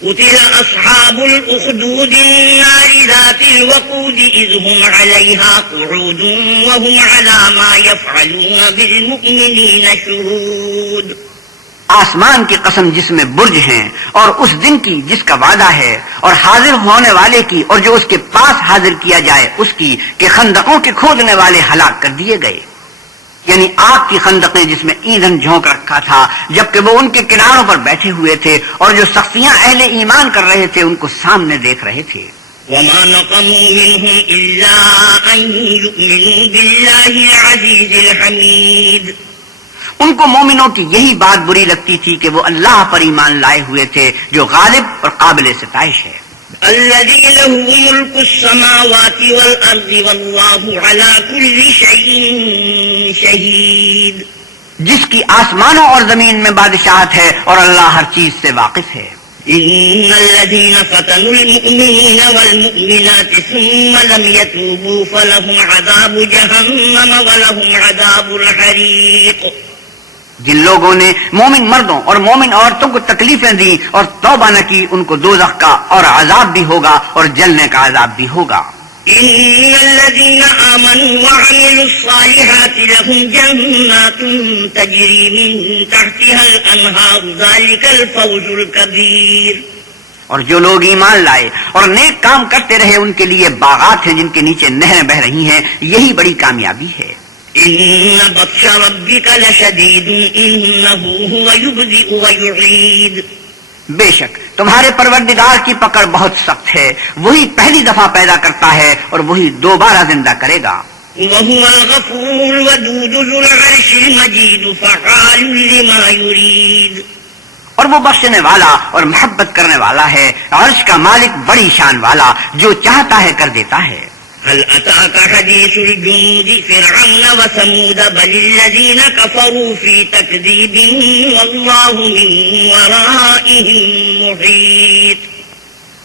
قتل أصحاب الأخدود النار ذات الوقود إذ هم عليها قعود وهم على ما يفعلون بالمؤمنين شهود، آسمان کی قسم جس میں برج ہیں، اور اس دن کی جس کا وعدہ ہے، اور حاضر ہونے والے کی اور جو اس کے پاس حاضر کیا جائے اس کی، کہ خندقوں کے کھودنے والے ہلاک کر دیے گئے، یعنی آگ کی خندقیں جس میں ایندھن جھونک رکھا تھا جبکہ وہ ان کے کناروں پر بیٹھے ہوئے تھے، اور جو سختیاں اہل ایمان کر رہے تھے ان کو سامنے دیکھ رہے تھے۔ وما نقموا منهم إلا أن يؤمنوا بالله العزيز الحميد۔ ان کو مومنوں کی یہی بات بری لگتی تھی کہ وہ اللہ پر ایمان لائے ہوئے تھے جو غالب اور قابل ستائش ہے۔ الذي له ملك السماوات والأرض والله على كل شيء شهيد۔ جس کی آسمانوں اور زمین میں بادشاہت ہے اور اللہ ہر چیز سے واقف ہے۔ إن الذين فتنوا المؤمنين والمؤمنات ثم لم يتوبوا فلهم عذاب جهنم ولهم عذاب الحريق۔ جن لوگوں نے مومن مردوں اور مومن عورتوں کو تکلیفیں دی اور توبہ نہ کی ان کو دوزخ کا اور عذاب بھی ہوگا اور جلنے کا عذاب بھی ہوگا۔ إن الذين آمنوا وعملوا الصالحات لهم جنات تجري من تحتها الأنهار ذلك الفوز الكبير۔ اور جو لوگ ایمان لائے اور نیک کام کرتے رہے ان کے لیے باغات ہیں جن کے نیچے نہریں بہ رہی ہیں، یہی بڑی کامیابی ہے۔ إن بطش ربك لشديد إنه هو يبدئ ويعيد۔ بے شک تمہارے پروردگار کی پکڑ بہت سخت ہے، وہی پہلی دفعہ پیدا کرتا ہے اور وہی دوبارہ زندہ کرے گا۔ وهو الغفور الودود ذو العرش المجيد فعال لما يريد۔ اور وہ بخشنے والا اور محبت کرنے والا ہے، عرش کا مالک بڑی شان والا، جو چاہتا ہے کر دیتا ہے۔ هل أتاك حديث الجنود فرعون وثمود بل الذين كفروا في تكذيب والله من ورائهم محيط۔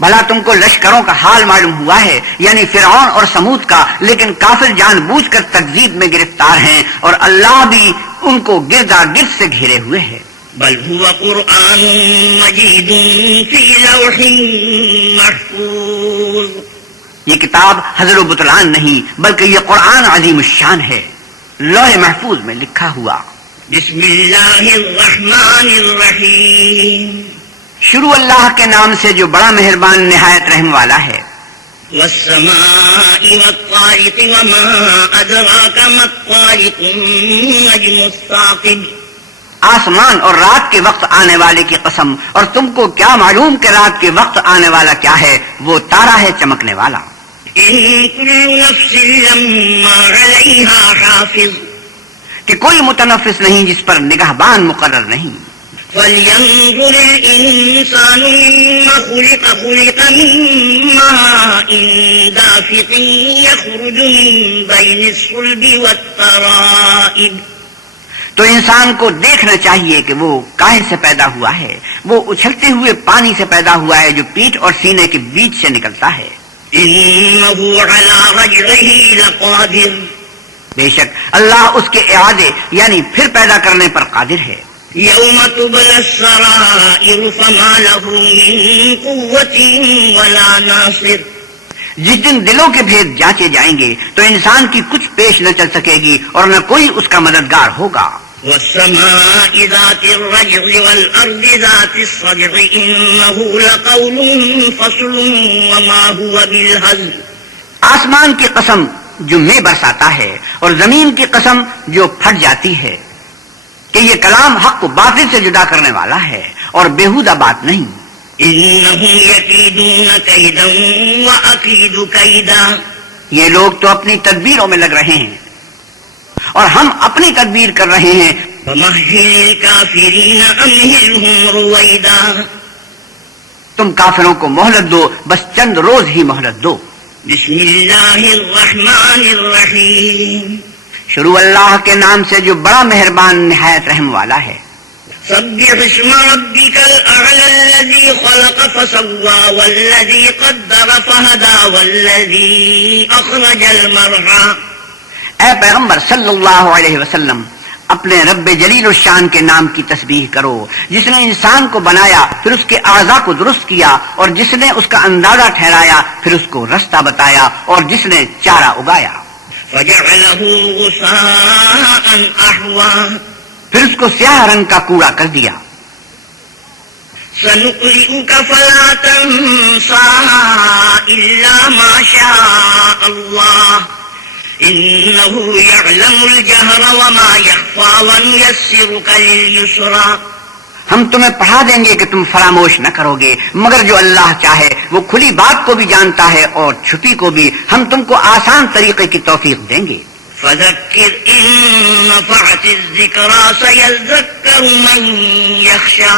بھلا تم کو لشکروں کا حال معلوم ہوا ہے، یعنی فرعون اور سمود کا، لیکن کافر جان بوجھ کر تکذیب میں گرفتار ہیں اور اللہ بھی ان کو گردا گرد سے گھیرے ہوئے ہے۔ بل هو قرآن مجيد في لوح محفوظ۔ یہ کتاب حضر و بطلان نہیں بلکہ یہ قرآن عظیم الشان ہے، لوح محفوظ میں لکھا ہوا۔ بسم اللہ الرحمن الرحیم۔ شروع اللہ کے نام سے جو بڑا مہربان نہایت رحم والا ہے۔ والسماء والطارق وما أدراك ما الطارق النجم الثاقب۔ آسمان اور رات کے وقت آنے والے کی قسم، اور تم کو کیا معلوم کہ رات کے وقت آنے والا کیا ہے؟ وہ تارا ہے چمکنے والا۔ إن كل نفس لما عليها حافظ۔ کہ کوئی متنفس نہیں جس پر نگہبان مقرر نہیں۔ فلينظر الإنسان مما خلق، خلق من ماء دافق يخرج من بين الصلب والترائب۔ تو انسان کو دیکھنا چاہیے کہ وہ کاہے سے پیدا ہوا ہے، وہ اچھلتے ہوئے پانی سے پیدا ہوا ہے جو پیٹھ اور سینے کے بیچ سے نکلتا ہے۔ إنه على رجعه لقادر۔ بے شک اللہ اس کے اعادے یعنی پھر پیدا کرنے پر قادر ہے۔ يوم تبلى السرائر فما له من قوة ولا ناصر۔ جس دن دلوں کے بھید جانچے جائیں گے تو انسان کی کچھ پیش نہ چل سکے گی اور نہ کوئی اس کا مددگار ہوگا۔ والسماء ذات الرجع والأرض ذات الصدع إنه لقول فصل وما هو بالهزل۔ آسمان کی قسم جو میں برساتا ہے اور زمین کی قسم جو پھٹ جاتی ہے کہ یہ کلام حق کو باطل سے جدا کرنے والا ہے اور بیہودہ بات نہیں۔ إنهم يكيدون كيدا وأكيد كيدا۔ یہ لوگ تو اپنی تدبیروں میں لگ رہے ہیں اور ہم اپنی تدبیر کر رہے ہیں۔ فمهل الكافرين أمهلهم رويدا۔ تم کافروں کو مہلت دو، بس چند روز ہی مہلت دو۔ بسم اللہ الرحمن الرحیم۔ شروع اللہ کے نام سے جو بڑا مہربان نہایت رحم والا ہے۔ سبح اسم ربك الأعلى الذي خلق فسوى والذي قدر فهدى والذي أخرج المرعى۔ اے پیغمبر صلی اللہ علیہ وسلم، اپنے رب جلیل الشان کے نام کی تسبیح کرو، جس نے انسان کو بنایا پھر اس کے اعضاء کو درست کیا، اور جس نے اس کا اندازہ ٹھہرایا پھر اس کو رستہ بتایا، اور جس نے چارہ اگایا فجعله غثاء أحوى۔ پھر اس کو سیاہ رنگ کا کوڑا کر دیا۔ سنقرئك فلا تنسى إلا ما شاء الله إنه يعلم الجهر وما يخفى ونيسرك لليسرى. ہم تمہیں پڑھا دیں گے کہ تم فراموش نہ کرو گے، مگر جو اللہ چاہے وہ کھلی بات کو بھی جانتا ہے اور چھپی کو بھی. ہم تم کو آسان طریقے کی توفیق دیں گے. فذكر إن نفعت الذكرى سيذكر من يخشى.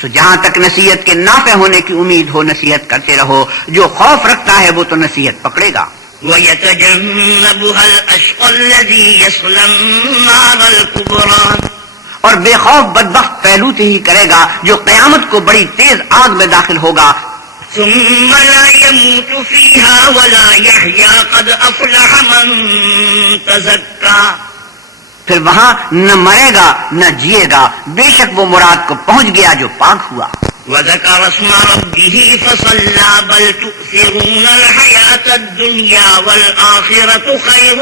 سو جہاں تک نصیحت کے نافع ہونے کی امید ہو نصیحت کرتے رہو، جو خوف رکھتا ہے وہ تو نصیحت پکڑے گا. ويتجنبها الأشقى الذي يصلى النار الكبرى. اور بے خوف بدبخت پہلو سے ہی کرے گا جو قیامت کو بڑی تیز آگ میں داخل ہوگا. ثم لا يموت فيها ولا يحيا قد أفلح من تزكى. پھر وہاں نہ مرے گا نہ جیے گا، بے شک وہ مراد کو پہنچ گیا جو پاک ہوا. وذكر اسم ربه فصلى بل تؤثرون الحياة الدنيا والآخرة خير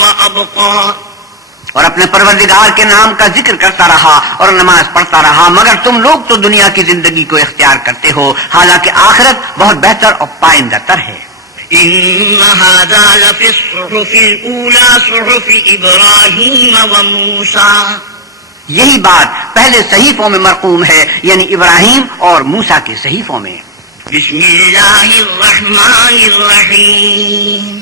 وأبقى. اور اپنے پروردگار کے نام کا ذکر کرتا رہا اور نماز پڑھتا رہا، مگر تم لوگ تو دنیا کی زندگی کو اختیار کرتے ہو، حالانکہ آخرت بہت بہتر اور پائندہ تر ہے. إن هذا لفي الصحف الأولى صحف إبراهيم وموسى. یہی بات پہلے صحیفوں میں مرقوم ہے، یعنی ابراہیم اور موسیٰ کے صحیفوں میں. بسم الله الرحمن الرحيم.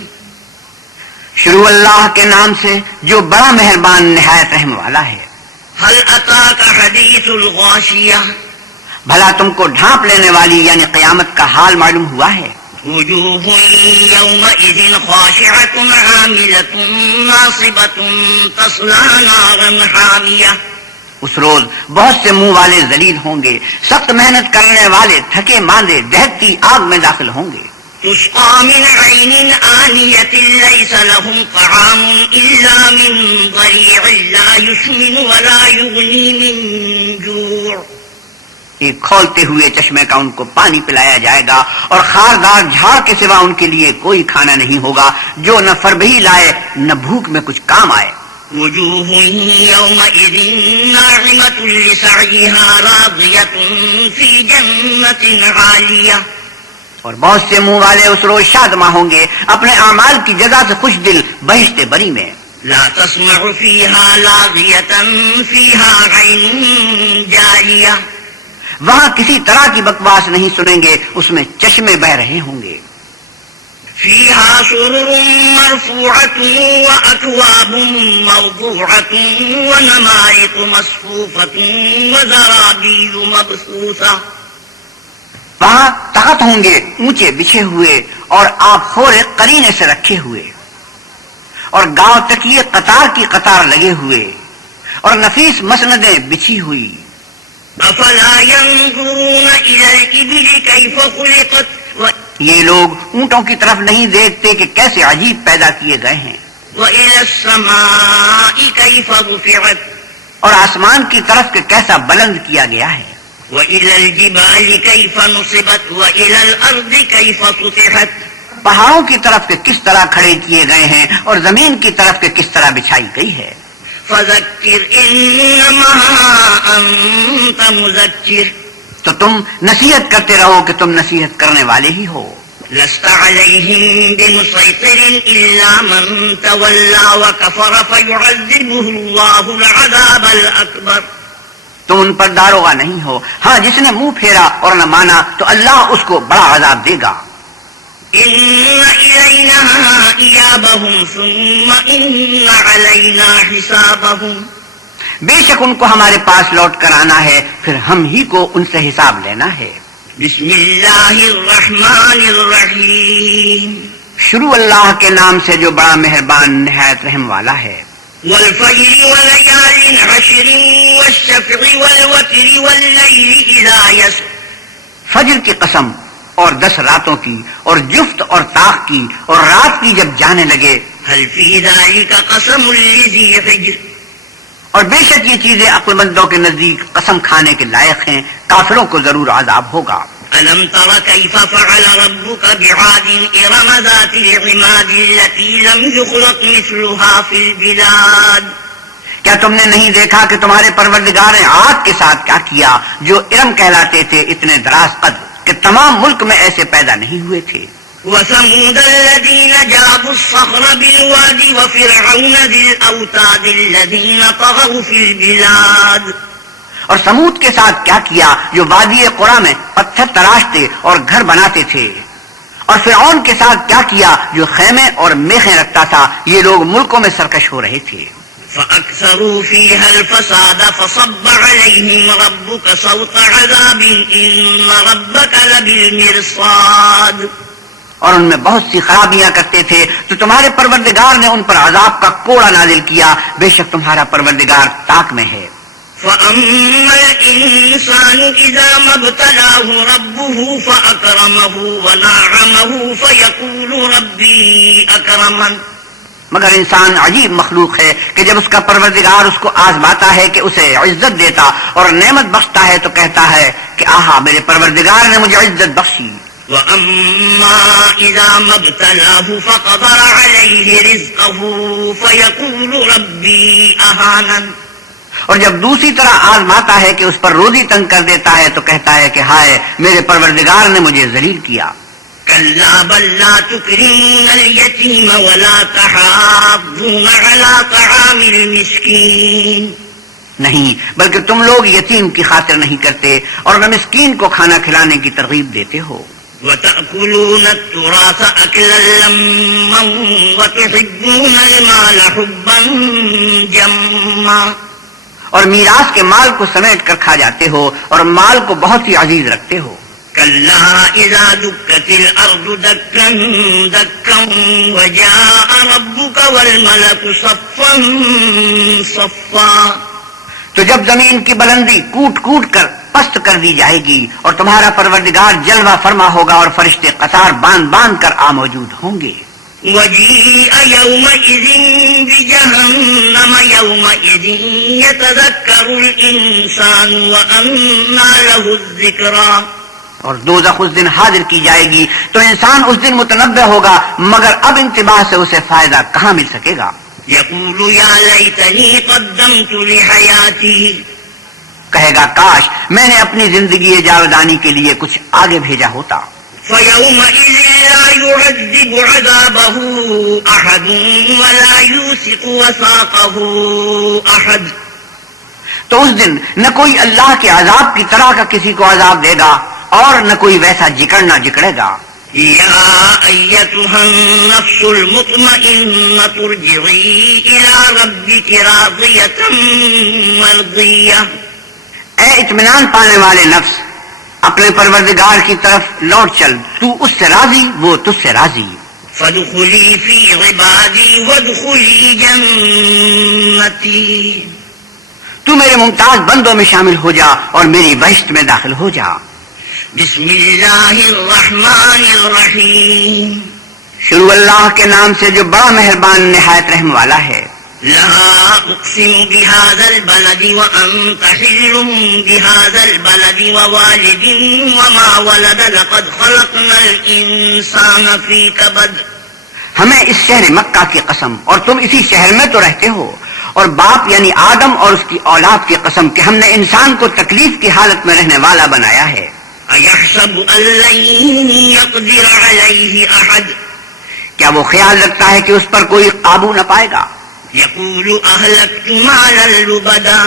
شروع اللہ کے نام سے جو بڑا مہربان نہایت رحم والا ہے. هل أتاك حديث الغاشية. بھلا تم کو ڈھانپ لینے والی یعنی قیامت کا حال معلوم ہوا ہے. وجوه يومئذ خاشعة عاملة ناصبة تصلى نارا حامية. اس روز بہت سے منہ والے ذلیل ہوں گے، سخت محنت کرنے والے تھکے ماندے دہتی آگ میں داخل ہوں گے. تسقى من عين آنية ليس لهم طعام إلا من ضريع لا يسمن ولا يغني من جوع. ایک کھولتے ہوئے چشمے کا ان کو پانی پلایا جائے گا اور خاردار جھاڑ کے سوا ان کے لیے کوئی کھانا نہیں ہوگا جو نہ فربہی لائے نہ بھوک میں کچھ کام آئے. وجوه يومئذ ناعمة لسعيها راضية في جنة عالية. اور بہت سے منہ والے اس روز شادماں ہوں گے اپنے اعمال کی جزا سے خوش دل بہشت بری میں. لا تسمع فيها لاغية فيها عين جارية. وہاں کسی طرح کی بکواس نہیں سنیں گے، اس میں چشمے بہ رہے ہوں گے. فيها سرر مرفوعة وأكواب موضوعة ونمارق مصفوفة وزرابي مبثوثة. وہاں تخت ہوں گے اونچے بچھے ہوئے اور آپ خورے قرینے سے رکھے ہوئے، اور گاؤں تکیے قطار کی قطار لگے ہوئے، اور نفیس مسندیں بچھی ہوئی. أفلا ينظرون إلى الإبل كيف خلقت. یہ لوگ اونٹوں کی طرف نہیں دیکھتے کہ کیسے عجیب پیدا کیے گئے ہیں، وإلى السماء كيف رفعت. اور آسمان کی طرف کہ کیسا بلند کیا گیا ہے. وإلى الجبال كيف نصبت وإلى الأرض كيف سطحت. پہاڑوں کی طرف کہ کس طرح کھڑے کیے گئے ہیں اور زمین کی طرف کہ کس طرح بچھائی گئی ہے. فذكر إنما أنت مذكر. تو تم نصیحت کرتے رہو کہ تم نصیحت کرنے والے ہی ہو. لست عليهم بمسيطر إلا من تولى وكفر فيعذبه الله العذاب الأكبر. تم ان پر داروغہ نہیں ہو، ہاں جس نے منہ پھیرا اور نہ مانا تو اللہ اس کو بڑا عذاب دے گا. إن إلينا إيابهم ثم إن علينا حسابهم. بے شک ان کو ہمارے پاس لوٹ کر آنا ہے، پھر ہم ہی کو ان سے حساب لینا ہے. بسم اللہ الرحمن الرحیم. شروع اللہ کے نام سے جو بڑا مہربان نہایت رحم والا ہے. والفجر وليال عشر والشفع والوتر والليل إذا يسر. فجر کی قسم اور 10 راتوں کی اور جفت اور طاق کی اور رات کی جب جانے لگے. هل في ذلك قسم لذي حجر. اور بے شک یہ چیزیں عقل مندوں کے نزدیک قسم کھانے کے لائق ہیں، کافروں کو ضرور عذاب ہوگا. ألم تر كيف فعل ربك بعاد إرم ذات العماد التي لم يخلق مثلها في البلاد. کیا تم نے نہیں دیکھا کہ تمہارے پروردگار نے عاد کے ساتھ کیا کیا جو ارم کہلاتے تھے اتنے دراز قد کہ تمام ملک میں ایسے پیدا نہیں ہوئے تھے. وثمود الذين جابوا الصخر بالواد وفرعون ذي الأوتاد الذين طغوا في البلاد. اور سمود کے ساتھ کیا کیا جو وادی قرا میں پتھر تراشتے اور گھر بناتے تھے. اور فرعون کے ساتھ کیا کیا جو خیمے اور میخیں رکھتا تھا. یہ لوگ ملکوں میں سرکش ہو رہے تھے. فأكثروا فيها الفساد فصب عليهم ربك صوت عذاب إن ربك لبالمرصاد. اور ان میں بہت سی خرابیاں کرتے تھے تو تمہارے پروردگار نے ان پر عذاب کا کوڑا نازل کیا. بے شک تمہارا پروردگار طاق میں ہے. فأما الإنسان إذا ما ابتلاه ربه فأكرمه ونعمه فيقول ربي أكرمن. مگر انسان عجیب مخلوق ہے کہ جب اس کا پروردگار اس کو آزماتا ہے کہ اسے عزت دیتا اور نعمت بخشتا ہے تو کہتا ہے کہ آہا میرے پروردگار نے مجھے عزت بخشی. وَأَمَّا إِذَا مَا ابْتَلَاهُ فَقَدَرَ عَلَيْهِ رِزْقَهُ فَيَقُولُ رَبِّي أَهَانَنِ. اور جب دوسری طرح آزماتا ہے کہ اس پر روزی تنگ کر دیتا ہے تو کہتا ہے کہ ہائے میرے پروردگار نے مجھے ذلیل کیا. كَلَّا بَل لَّا تُكْرِمُونَ الْيَتِيمَ وَلَا تَحَاضُّونَ عَلَىٰ طَعَامِ الْمِسْكِينِ. نہیں بلکہ تم لوگ یتیم کی خاطر نہیں کرتے اور نہ مسکین کو کھانا کھلانے کی ترغیب دیتے ہو. وَتَأْكُلُونَ التُّرَاثَ أَكْلًا لَّمًّا وَتُحِبُّونَ الْمَالَ حُبًّا جَمًّا. اور میراث کے مال کو سمیٹ کر کھا جاتے ہو اور مال کو بہت ہی عزیز رکھتے ہو. كَلَّا إِذَا دُكَّتِ الْأَرْضُ دَكًّا دَكًّا وَجَاءَ رَبُّكَ وَالْمَلَكُ صَفًّا صَفًّا. تو جب زمین کی بلندی کوٹ کوٹ کر پست کر دی جائے گی اور تمہارا پروردگار جلوہ فرما ہوگا اور فرشتے قطار باندھ باندھ کر موجود ہوں گے. وَجِيءَ يَوْمَئِذٍ بِجَهَنَّمَ يَوْمَئِذٍ يَتَذَكَّرُ الْإِنسَانُ وَأَنَّىٰ لَهُ الذِّكْرَىٰ. اور دوزخ اس دن حاضر کی جائے گی تو انسان اس دن متنبہ ہوگا مگر اب انتباہ سے اسے فائدہ کہاں مل سکے گا. يَقُولُ يَا لَيْتَنِي قَدَّمْتُ لِحَيَاتِي. کہے گا کاش میں نے اپنی زندگی جاودانی کے لیے کچھ آگے بھیجا ہوتا. فَيَوْمَئِذٍ لَّا يُعَذِّبُ عَذَابَهُ أَحَدٌ وَلَا يُوثِقُ وَثَاقَهُ أَحَدٌ. تو اس دن نہ کوئی اللہ کے عذاب کی طرح کا کسی کو عذاب دے گا اور نہ کوئی ویسا جکڑنا جکڑے گا. يَا أَيَّتُهَا النَّفْسُ الْمُطْمَئِنَّةُ ارْجِعِي إِلَىٰ رَبِّكِ رَاضِيَةً مَرْضِيَّةً. اے اطمینان پانے والے نفس اپنے پروردگار کی طرف لوٹ چل. تو اس سے راضی وہ تجھ سے راضی. فَادْخُلِي فِي عِبَادِي وَادْخُلِي جَنَّتِي. تو میرے ممتاز بندوں میں شامل ہو جا اور میری بہشت میں داخل ہو جا. بسم اللہ الرحمن الرحیم. شروع اللہ کے نام سے جو بڑا مہربان نہایت رحم والا ہے. لا اقسم بهذا البلد وانت حل بهذا البلد ووالد وما ولد لقد خلقنا الانسان في كبد. ہمیں اس شہر مکہ کی قسم اور تم اسی شہر میں تو رہتے ہو اور باپ یعنی آدم اور اس کی اولاد کی قسم کہ ہم نے انسان کو تکلیف کی حالت میں رہنے والا بنایا ہے. أيحسب أن لن يقدر عليه أحد. کیا وہ خیال رکھتا ہے کہ اس پر کوئی قابو نہ پائے گا. يقول أهلكت مالا لبدا.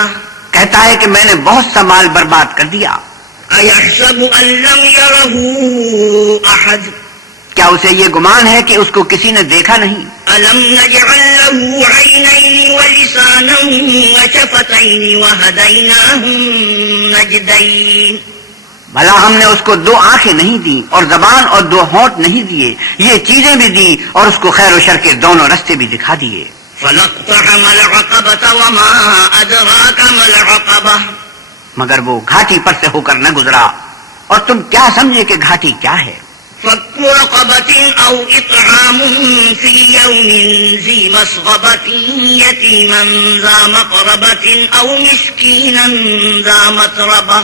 کہتا ہے کہ میں نے بہت سا مال برباد کر دیا. أيحسب أن لم يره أحد. کیا اسے یہ گمان ہے کہ اس کو کسی نے دیکھا نہیں. ألم نجعل له عينين ولسانا وشفتين وهديناه النجدين. بھلا ہم نے اس کو 2 آنکھیں نہیں دی اور زبان اور 2 ہونٹ نہیں دیے. یہ چیزیں بھی دی اور اس کو خیر و شر کے دونوں رستے بھی دکھا دیے. فلاقتحم العقبة وما أدراك ما العقبة. مگر وہ گھاٹی پر سے ہو کر نہ گزرا اور تم کیا سمجھے کہ گھاٹی کیا ہے. فك رقبة أو إطعام في يوم ذي مسغبة يتيما ذا مقربة أو مسكينا ذا متربة.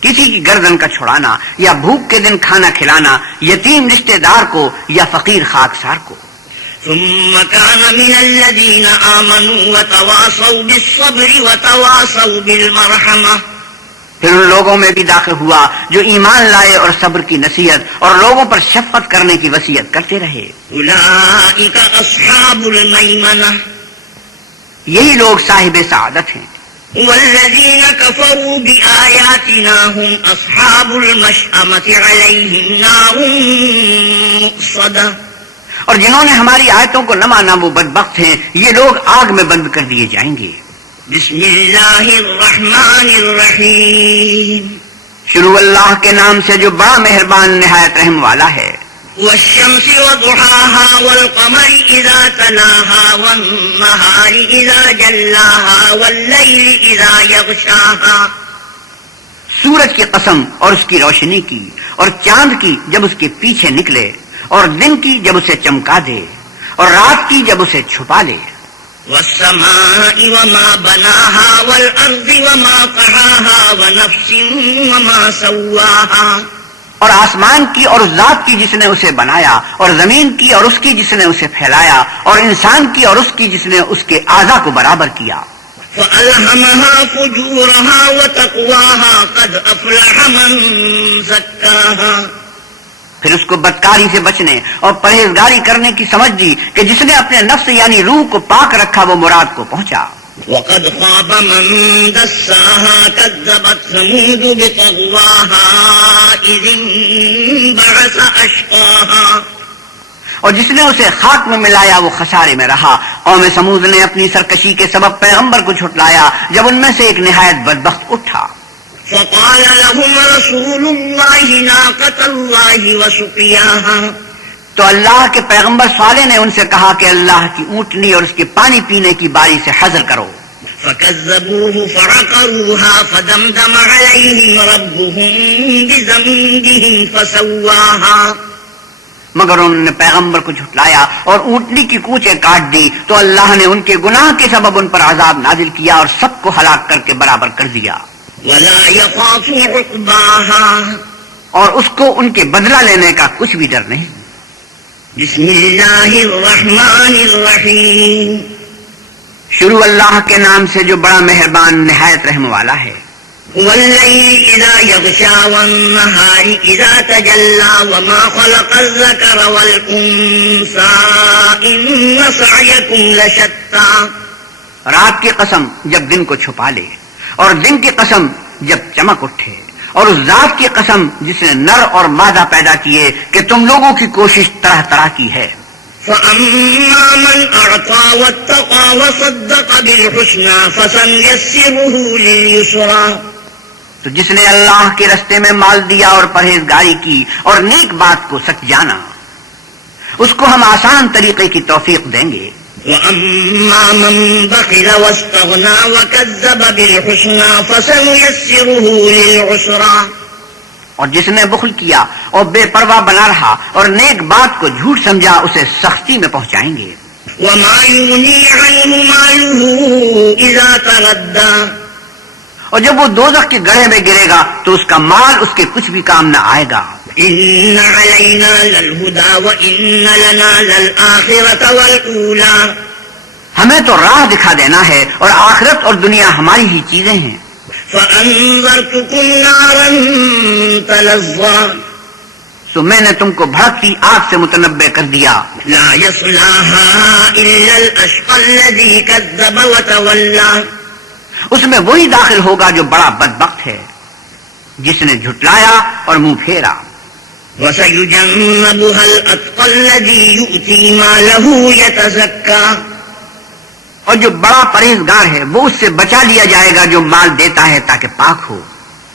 کسی کی گردن کا چھڑانا یا بھوک کے دن کھانا کھلانا یتیم رشتہ دار کو یا فقیر خاکسار کو. ثم كان من الذين آمنوا وتواصوا بالصبر وتواصوا بالمرحمة پھر ان لوگوں میں بھی داخل ہوا جو ایمان لائے اور صبر کی نصیحت اور لوگوں پر شفقت کرنے کی وصیت کرتے رہے. أولئك أصحاب الميمنة یہی لوگ صاحب سعادت ہیں. والذين كفروا بآياتنا هم أصحاب المشأمة عليهم نار مؤصدة اور جنہوں نے ہماری آیتوں کو نہ مانا وہ بدبخت ہیں، یہ لوگ آگ میں بند کر دیے جائیں گے. بسم اللہ الرحمن الرحیم شروع اللہ کے نام سے جو بڑا مہربان نہایت رحم والا ہے. والشمس وضحاها والقمر اذا تلاها والنهار اذا جلاها والليل اذا يغشاها سورج کی قسم اور اس کی روشنی کی، اور چاند کی جب اس کے پیچھے نکلے، اور دن کی جب اسے چمکا دے، اور رات کی جب اسے چھپا لے. والسماء وما بناها والارض وما طحاها ونفس وما سواها اور آسمان کی اور اس ذات کی جس نے اسے بنایا، اور زمین کی اور اس کی جس نے اسے پھیلایا، اور انسان کی اور اس کی جس نے اس کے اعضاء کو برابر کیا. فألهمها فجورها وتقواها قد أفلح من زكاها پھر اس کو بدکاری سے بچنے اور پرہیزگاری کرنے کی سمجھ دی کہ جس نے اپنے نفس یعنی روح کو پاک رکھا وہ مراد کو پہنچا. وقد خاب من دساها كذبت ثمود بطغواها إذ انبعث أشقاها اور جس نے اسے خاک میں ملایا وہ خسارے میں رہا. قوم سمود نے اپنی سرکشی کے سبب پیغمبر کو جھٹلایا جب ان میں سے ایک نہایت بدبخت اٹھا. فقال لهم رسول الله ناقة الله وسقياها تو اللہ کے پیغمبر صالح نے ان سے کہا کہ اللہ کی اونٹنی اور اس کے پانی پینے کی باری سے حذر کرو. فكذبوه فعقروها فدمدم عليهم ربهم بذنبهم فسواها مگر انہوں نے پیغمبر کو جھٹلایا اور اونٹنی کی کوچیں کاٹ دی تو اللہ نے ان کے گناہ کے سبب ان پر عذاب نازل کیا اور سب کو ہلاک کر کے برابر کر دیا. ولا يخاف عقباها اور اس کو ان کے بدلہ لینے کا کچھ بھی ڈر نہیں. بسم اللہ الرحمن الرحیم شروع اللہ کے نام سے جو بڑا مہربان نہایت رحم والا ہے. والليل إذا يغشى والنهار إذا تجلى وما خلق الذكر والأنثى إن سعيكم لشتى رات کی قسم جب دن کو چھپا لے، اور دن کی قسم جب چمک اٹھے، اور اس ذات کی قسم جس نے نر اور مادہ پیدا کیے کہ تم لوگوں کی کوشش طرح طرح کی ہے. فأما من أعطى واتقى وصدق بالحسنى فسنيسره لليسرى تو جس نے اللہ کے رستے میں مال دیا اور پرہیزگاری کی اور نیک بات کو سچ جانا، اس کو ہم آسان طریقے کی توفیق دیں گے. وأما من بخل واستغنى وكذب بالحسنى فسنيسره للعسرى اور جس نے بخل کیا اور بے پرواہ بنا رہا اور نیک بات کو جھوٹ سمجھا اسے سختی میں پہنچائیں گے. وما يغني عنه ماله إذا تردى اور جب وہ دوزخ کے گڑھے میں گرے گا تو اس کا مال اس کے کچھ بھی کام نہ آئے گا. إن علينا للهدى وإن لنا للآخرة والأولى ہمیں تو راہ دکھا دینا ہے اور آخرت اور دنیا ہماری ہی چیزیں ہیں. فأنذرتكم نارا تلظى تو میں نے تم کو بھڑکتی آگ سے متنبع کر دیا. لا يصلاها إلا الأشقى الذي كذب وتولى اس میں وہی داخل ہوگا جو بڑا بدبخت ہے، جس نے جھٹلایا اور منہ پھیرا. وسيجنبها الأتقى الذي يؤتي ماله يتزكى اور جو بڑا پرہیزگار ہے وہ اس سے بچا لیا جائے گا جو مال دیتا ہے تاکہ پاک ہو.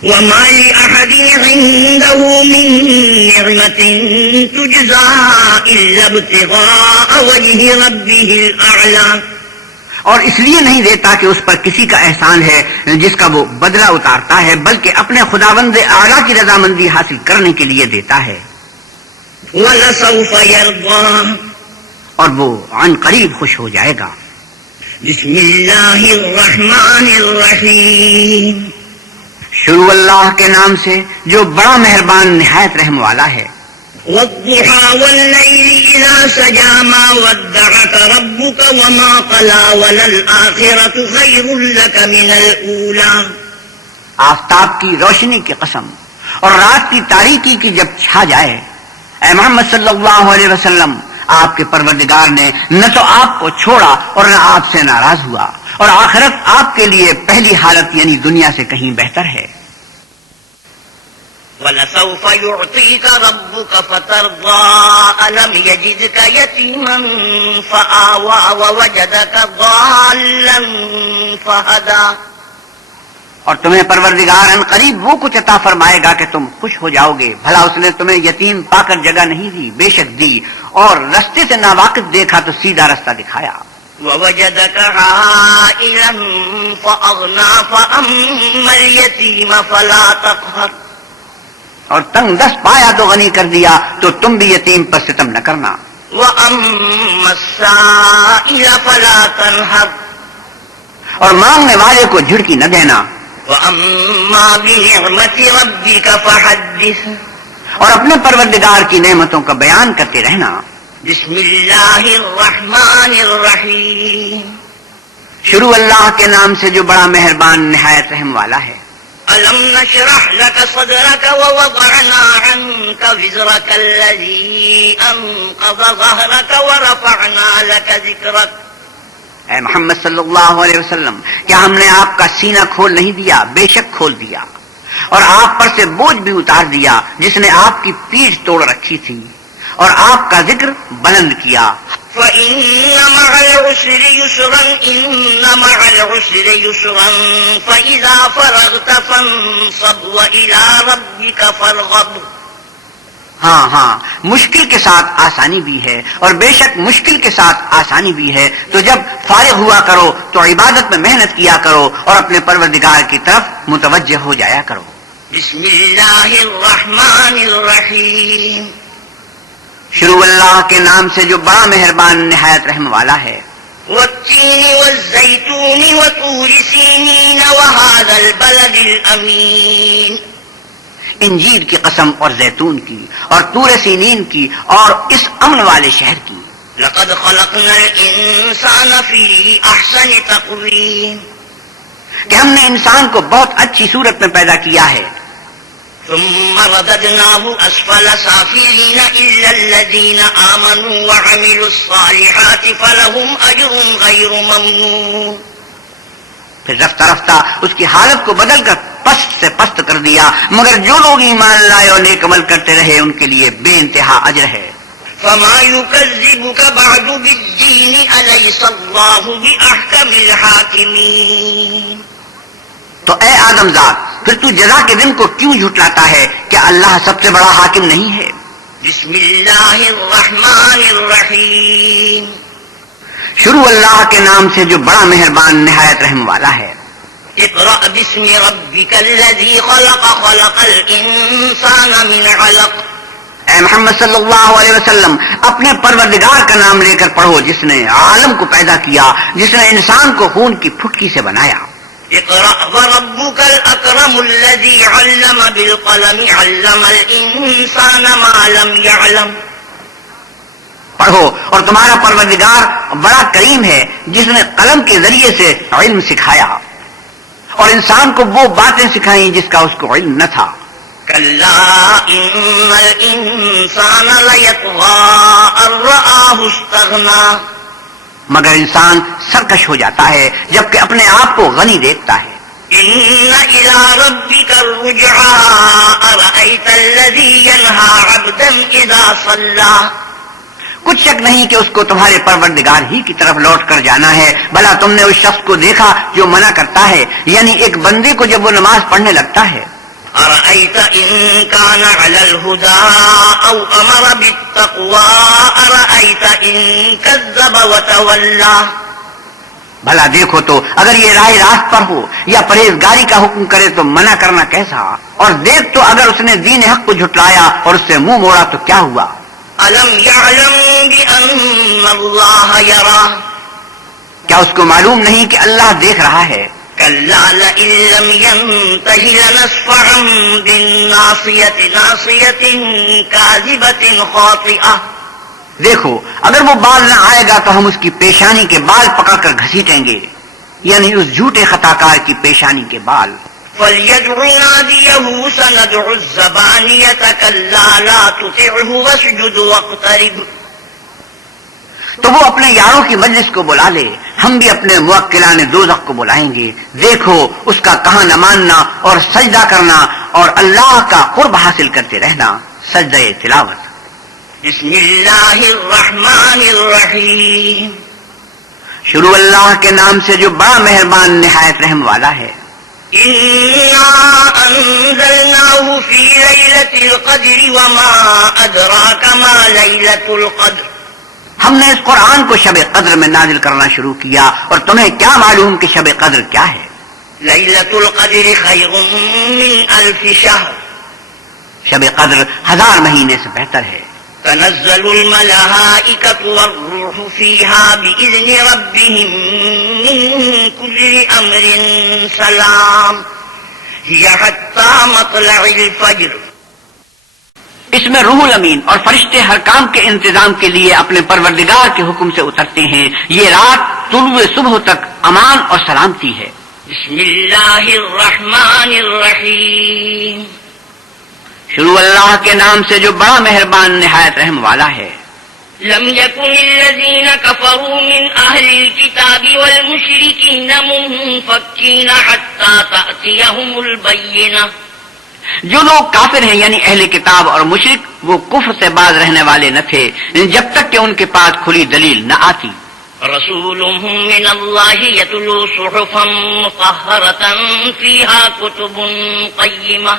وما لأحد عنده من نعمة تجزى إلا ابتغاء وجه ربه الأعلى اور اس لیے نہیں دیتا کہ اس پر کسی کا احسان ہے جس کا وہ بدلہ اتارتا ہے، بلکہ اپنے خداوند اعلیٰ کی رضامندی حاصل کرنے کے لیے دیتا ہے. ولسوف يرضى اور وہ عن قریب خوش ہو جائے گا. بسم اللہ الرحمن الرحیم شروع اللہ کے نام سے جو بڑا مہربان نہایت رحم والا ہے. والضحى والليل إذا سجى ما ودعك ربك وما قلى وللآخرة خير لك من الأولى. آفتاب کی روشنی کی قسم اور رات کی تاریکی کی جب چھا جائے، اے محمد صلی اللہ علیہ وسلم، آپ کے پروردگار نے نہ تو آپ کو چھوڑا اور نہ آپ سے ناراض ہوا، اور آخرت آپ کے لیے پہلی حالت یعنی دنیا سے کہیں بہتر ہے. وَلَسَوْفَ يُعْطِيكَ رَبُّكَ فَتَرْضَىٰ أَلَمْ يَجِدْكَ يَتِيمًا فَآوَىٰ وَوَجَدَكَ ضَالًّا فَهَدَىٰ. اور تمہیں پروردگار ان قریب وہ کچھ عطا فرمائے گا کہ تم خوش ہو جاؤ گے. بھلا اس نے تمہیں یتیم پا کر جگہ نہیں دی؟ بے شک دی، اور رستے سے ناواقف دیکھا تو سیدھا رستہ دکھایا. وَوَجَدَكَ عَائِلًا فَأَغْنَىٰ فَأَمَّا الْيَتِيمَ فَلَا تَقْهَرْ. اور تنگ دست پایا تو غنی کر دیا، تو تم بھی یتیم پر ستم نہ کرنا. وَأَمَّا السَّائِلَ فَلَا تَنْهَرْ. اور مانگنے والے کو جھڑکی نہ دینا. وَأَمَّا بِنِعْمَةِ رَبِّكَ فَحَدِّثْ. اور اپنے پروردگار کی نعمتوں کا بیان کرتے رہنا. بسم اللہ الرحمن الرحیم. شروع اللہ کے نام سے جو بڑا مہربان نہایت رحم والا ہے. ألم نشرح لك صدرك ووضعنا عنك وزرك الذي أنقض ظهرك ورفعنا لك ذكرك. اے محمد صلی اللہ علیہ وسلم، کیا ہم نے آپ کا سینہ کھول نہیں دیا؟ بے شک کھول دیا، اور آپ پر سے بوجھ بھی اتار دیا جس نے آپ کی پیٹھ توڑ رکھی تھی، اور آپ کا ذکر بلند کیا. فَإِنَّ مَعَ الْعُسْرِ يُسْرًا إِنَّ مَعَ الْعُسْرِ يُسْرًا فَإِذَا فَرَغْتَ فَانصَبْ وَإِلَىٰ رَبِّكَ فَارْغَب. ہاں مشکل کے ساتھ آسانی بھی ہے، اور بے شک مشکل کے ساتھ آسانی بھی ہے. تو جب فارغ ہوا کرو تو عبادت میں محنت کیا کرو اور اپنے پروردگار کی طرف متوجہ ہو جایا کرو. بسم اللہ الرحمن الرحیم. شروع اللہ کے نام سے جو بڑا مہربان نہایت رحم والا ہے. والتین والزیتون وطور سینین وهذا البلد الامین. انجیر کی قسم اور زیتون کی اور طور سینین کی اور اس امن والے شہر کی. لقد خلقنا الانسان فی احسن تقویم. کہ ہم نے انسان کو بہت اچھی صورت میں پیدا کیا ہے. ثم رددناه اسفل سافلین الا الذین آمنوا وعملوا الصالحات فلهم اجر غیر ممنون. پھر رفتہ رفتہ اس کی حالت کو بدل کر پست سے پست کر دیا، مگر جو لوگ ایمان لائے اور نیک عمل کرتے رہے ان کے لیے بے انتہا اجر ہے. فما يكذبك بعد بالدين أليس الله بأحكم الحاكمين. تو اے آدم ذات، پھر تو جزا کے دن کو کیوں جھٹلاتا ہے؟ کیا اللہ سب سے بڑا حاکم نہیں ہے؟ بسم اللہ الرحمن الرحیم. شروع اللہ کے نام سے جو بڑا مہربان نہایت رحم والا ہے. اقرأ باسم ربك الذي خلق خلق الإنسان من علق. اے محمد صلی اللہ علیہ وسلم، اپنے پروردگار کا نام لے کر پڑھو جس نے عالم کو پیدا کیا، جس نے انسان کو خون کی پھٹکی سے بنایا. اقرأ وربك الأكرم الذي علم بالقلم علم الإنسان ما لم يعلم. پڑھو، اور تمہارا پروردگار بڑا کریم ہے جس نے قلم کے ذریعے سے علم سکھایا اور انسان کو وہ باتیں سکھائیں جس کا اس کو علم نہ تھا. كلا إن الإنسان ليطغى أن رآه استغنى. مگر انسان سرکش ہو جاتا ہے جبکہ اپنے آپ کو غنی دیکھتا ہے. إن إلى ربك الرجعى أرأيت الذي ينهى عبدا إذا صلى. کچھ شک نہیں کہ اس کو تمہارے پروردگار ہی کی طرف لوٹ کر جانا ہے. بھلا تم نے اس شخص کو دیکھا جو منع کرتا ہے، یعنی ایک بندے کو جب وہ نماز پڑھنے لگتا ہے. أرأيت إن كان على الهدى أو أمر بالتقوى أرأيت إن كذب وتولى. بھلا دیکھو تو اگر یہ راہ راست پر ہو یا پرہیزگاری کا حکم کرے تو منع کرنا کیسا، اور دیکھ تو اگر اس نے دین حق کو جھٹلایا اور اس سے منہ موڑا تو کیا ہوا. ألم يعلم بأن الله يرى. کیا اس کو معلوم نہیں کہ اللہ دیکھ رہا ہے؟ كلا لئن لم ينته لنسفعا بالناصية ناصية كاذبة خاطئة. دیکھو اگر وہ بال نہ آئے گا تو ہم اس کی پیشانی کے بال پکڑ کر گھسیٹیں گے، یعنی اس جھوٹے خطا کار کی پیشانی کے بال. فليدع ناديه سندع الزبانية كلا لا تطعه واسجد واقترب. تو وہ اپنے یاروں کی مجلس کو بلا لے، ہم بھی اپنے موکلان دوزخ کو بلائیں گے. دیکھو اس کا کہاں نہ ماننا اور سجدہ کرنا اور اللہ کا قرب حاصل کرتے رہنا، سجدہ تلاوت. بسم اللہ الرحمن الرحیم. شروع اللہ کے نام سے جو بڑا مہربان نہایت رحم والا ہے. اِنَّا أَنزَلْنَاهُ فِي لَيْلَةِ الْقَدْرِ وَمَا أَدْرَاكَ مَا لَيْلَةُ الْقَدْرِ. ہم نے اس قرآن کو شب قدر میں نازل کرنا شروع کیا، اور تمہیں کیا معلوم کہ شب قدر کیا ہے؟ لَيْلَةُ الْقَدْرِ خَيْرٌ مِّنْ أَلْفِ شَهْرٍ. شب قدر 1000 مہینے سے بہتر ہے. تنزل الملائكة والروح فيها بإذن ربهم من كل أمر سلام هي حتى مطلع الفجر. اس میں روح الامین اور فرشتے ہر کام کے انتظام کے لیے اپنے پروردگار کے حکم سے اترتے ہیں. یہ رات طلوع صبح تک امان اور سلامتی ہے. بسم اللہ الرحمن الرحیم. شروع اللہ کے نام سے جو بڑا مہربان نہایت رحم والا ہے. لم يكن الذين كفروا من أهل الكتاب والمشركين منفكين حتى تأتيهم البينة. جو لوگ کافر ہیں یعنی اہل کتاب اور مشرک، وہ کفر سے باز رہنے والے نہ تھے جب تک کہ ان کے پاس کھلی دلیل نہ آتی. رسول من اللہ یتلو صحفا مطہرة فیہا کتب قیمہ.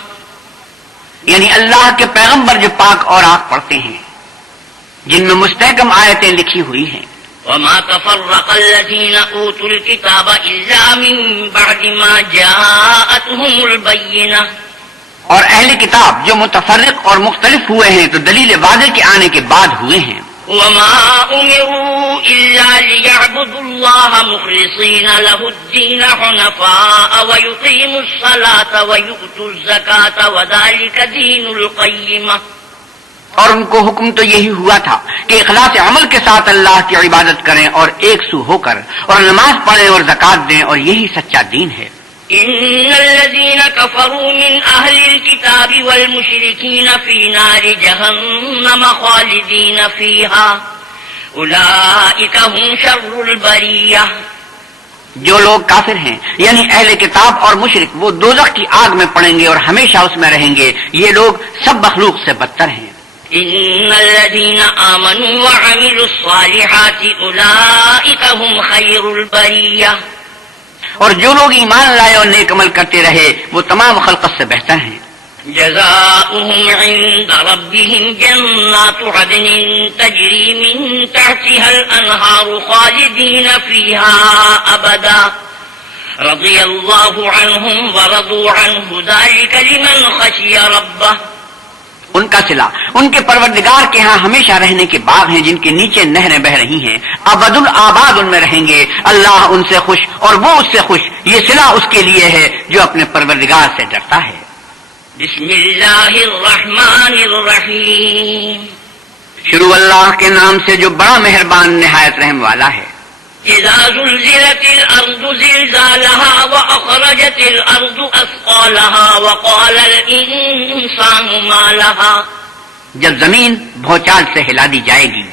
یعنی اللہ کے پیغمبر جو پاک اور آگ پڑھتے ہیں جن میں مستحکم آیتیں لکھی ہوئی ہیں. وما تفرق الذين اوتوا الكتاب الا من بعد ما جاءتهم البينة. اور اہل کتاب جو متفرق اور مختلف ہوئے ہیں تو دلیل واضح کے آنے کے بعد ہوئے ہیں. وما امروا الا ليعبدوا الله مخلصين له الدين حنفاء ويقيموا الصلاة ويؤتوا الزكاة وذلك دين القيمة. اور ان کو حکم تو یہی ہوا تھا کہ اخلاص عمل کے ساتھ اللہ کی عبادت کریں اور ایک سو ہو کر اور نماز پڑھیں اور زکات دیں، اور یہی سچا دین ہے. ان الذين كفروا من اهل الكتاب والمشركين في نار جهنم خالدين فيها اولئك هم شر البرية. جو لوگ کافر ہیں یعنی اہل کتاب اور مشرک وہ دوزخ کی آگ میں پڑیں گے اور ہمیشہ اس میں رہیں گے. یہ لوگ سب مخلوق سے بدتر ہیں. ان الذين آمنوا وعملوا الصالحات اولئك هم خير البرية. اور جو لوگ ایمان لائے اور نیک عمل کرتے رہے وہ تمام خلقت سے بہتر ہیں. جزاؤهم عند ربهم جنات عدن تجري من تحتها الأنهار خالدين فيها أبدا رضي الله عنهم ورضوا عنه ذلك لمن خشي ربه. ان کا صلہ ان کے پروردگار کے ہاں ہمیشہ رہنے کے باغ ہیں جن کے نیچے نہریں بہ رہی ہیں. ابد الآباد ان میں رہیں گے. اللہ ان سے خوش اور وہ اس سے خوش. یہ صلہ اس کے لیے ہے جو اپنے پروردگار سے ڈرتا ہے. بسم اللہ الرحمن الرحیم. شروع اللہ کے نام سے جو بڑا مہربان نہایت رحم والا ہے. اذا زلزلت الارض زلزالها واخرجت الارض اثقالها وقال الانسان ما لها. جب زمین بھوچال سے ہلا دی جائے گی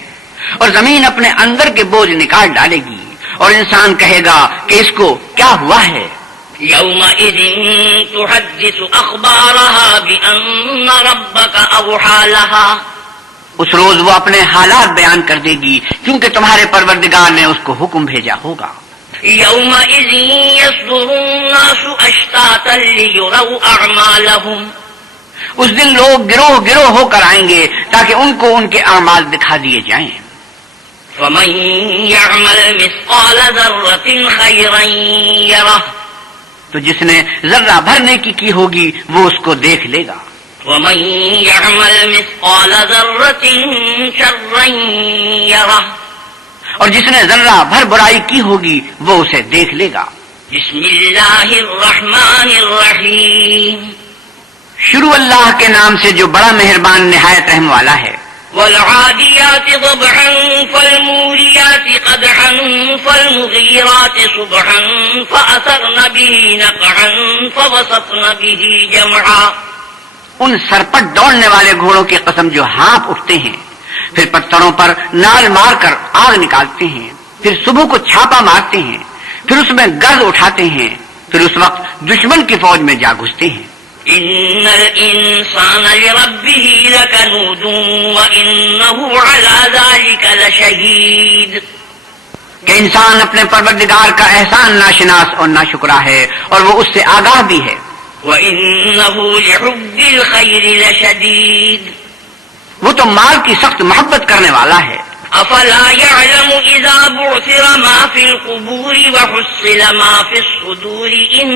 اور زمین اپنے اندر کے بوجھ نکال ڈالے گی اور انسان کہے گا کہ اس کو کیا ہوا ہے. يومئذ تحدث اخبارها بان ربك اوحى لها. اس روز وہ اپنے حالات بیان کر دے گی کیونکہ تمہارے پروردگار نے اس کو حکم بھیجا ہوگا. يومئذ يصدر الناس اشتاتا ليروا اعمالهم. اس دن لوگ گروہ گروہ ہو کر آئیں گے تاکہ ان کو ان کے اعمال دکھا دیے جائیں. فمن يعمل مثقال ذرة خيرا يره. تو جس نے ذرہ بھر نیکی کی ہوگی وہ اس کو دیکھ لے گا. ومن يعمل مثقال ذرة شرا يره. اور جس نے ذرہ بھر برائی کی ہوگی وہ اسے دیکھ لے گا. بسم اللہ الرحمن الرحیم شروع اللہ کے نام سے جو بڑا مہربان نہایت رحم والا ہے. والعادیات ضبحا فالموریات قدحا فالمغیرات صبحا فأثرن به نقعا فوسطن به جمعا. ان سرپٹ دوڑنے والے گھوڑوں کی قسم جو ہانپ اٹھتے ہیں، پھر پتھروں پر نال مار کر آگ نکالتے ہیں، پھر صبح کو چھاپا مارتے ہیں، پھر اس میں گرد اٹھاتے ہیں، پھر اس وقت دشمن کی فوج میں جا گھستے ہیں. ان الانسان لربه لکنود وانه على ذلك لشهید. کہ انسان اپنے پروردگار کا احسان ناشناس اور ناشکرا ہے، اور وہ اس سے آگاہ بھی ہے. وانه لحب الخير لشدید. وہ تو مال کی سخت محبت کرنے والا ہے. افلا يعلم اذا بعثر ما في القبور وحصل ما في الصدور ان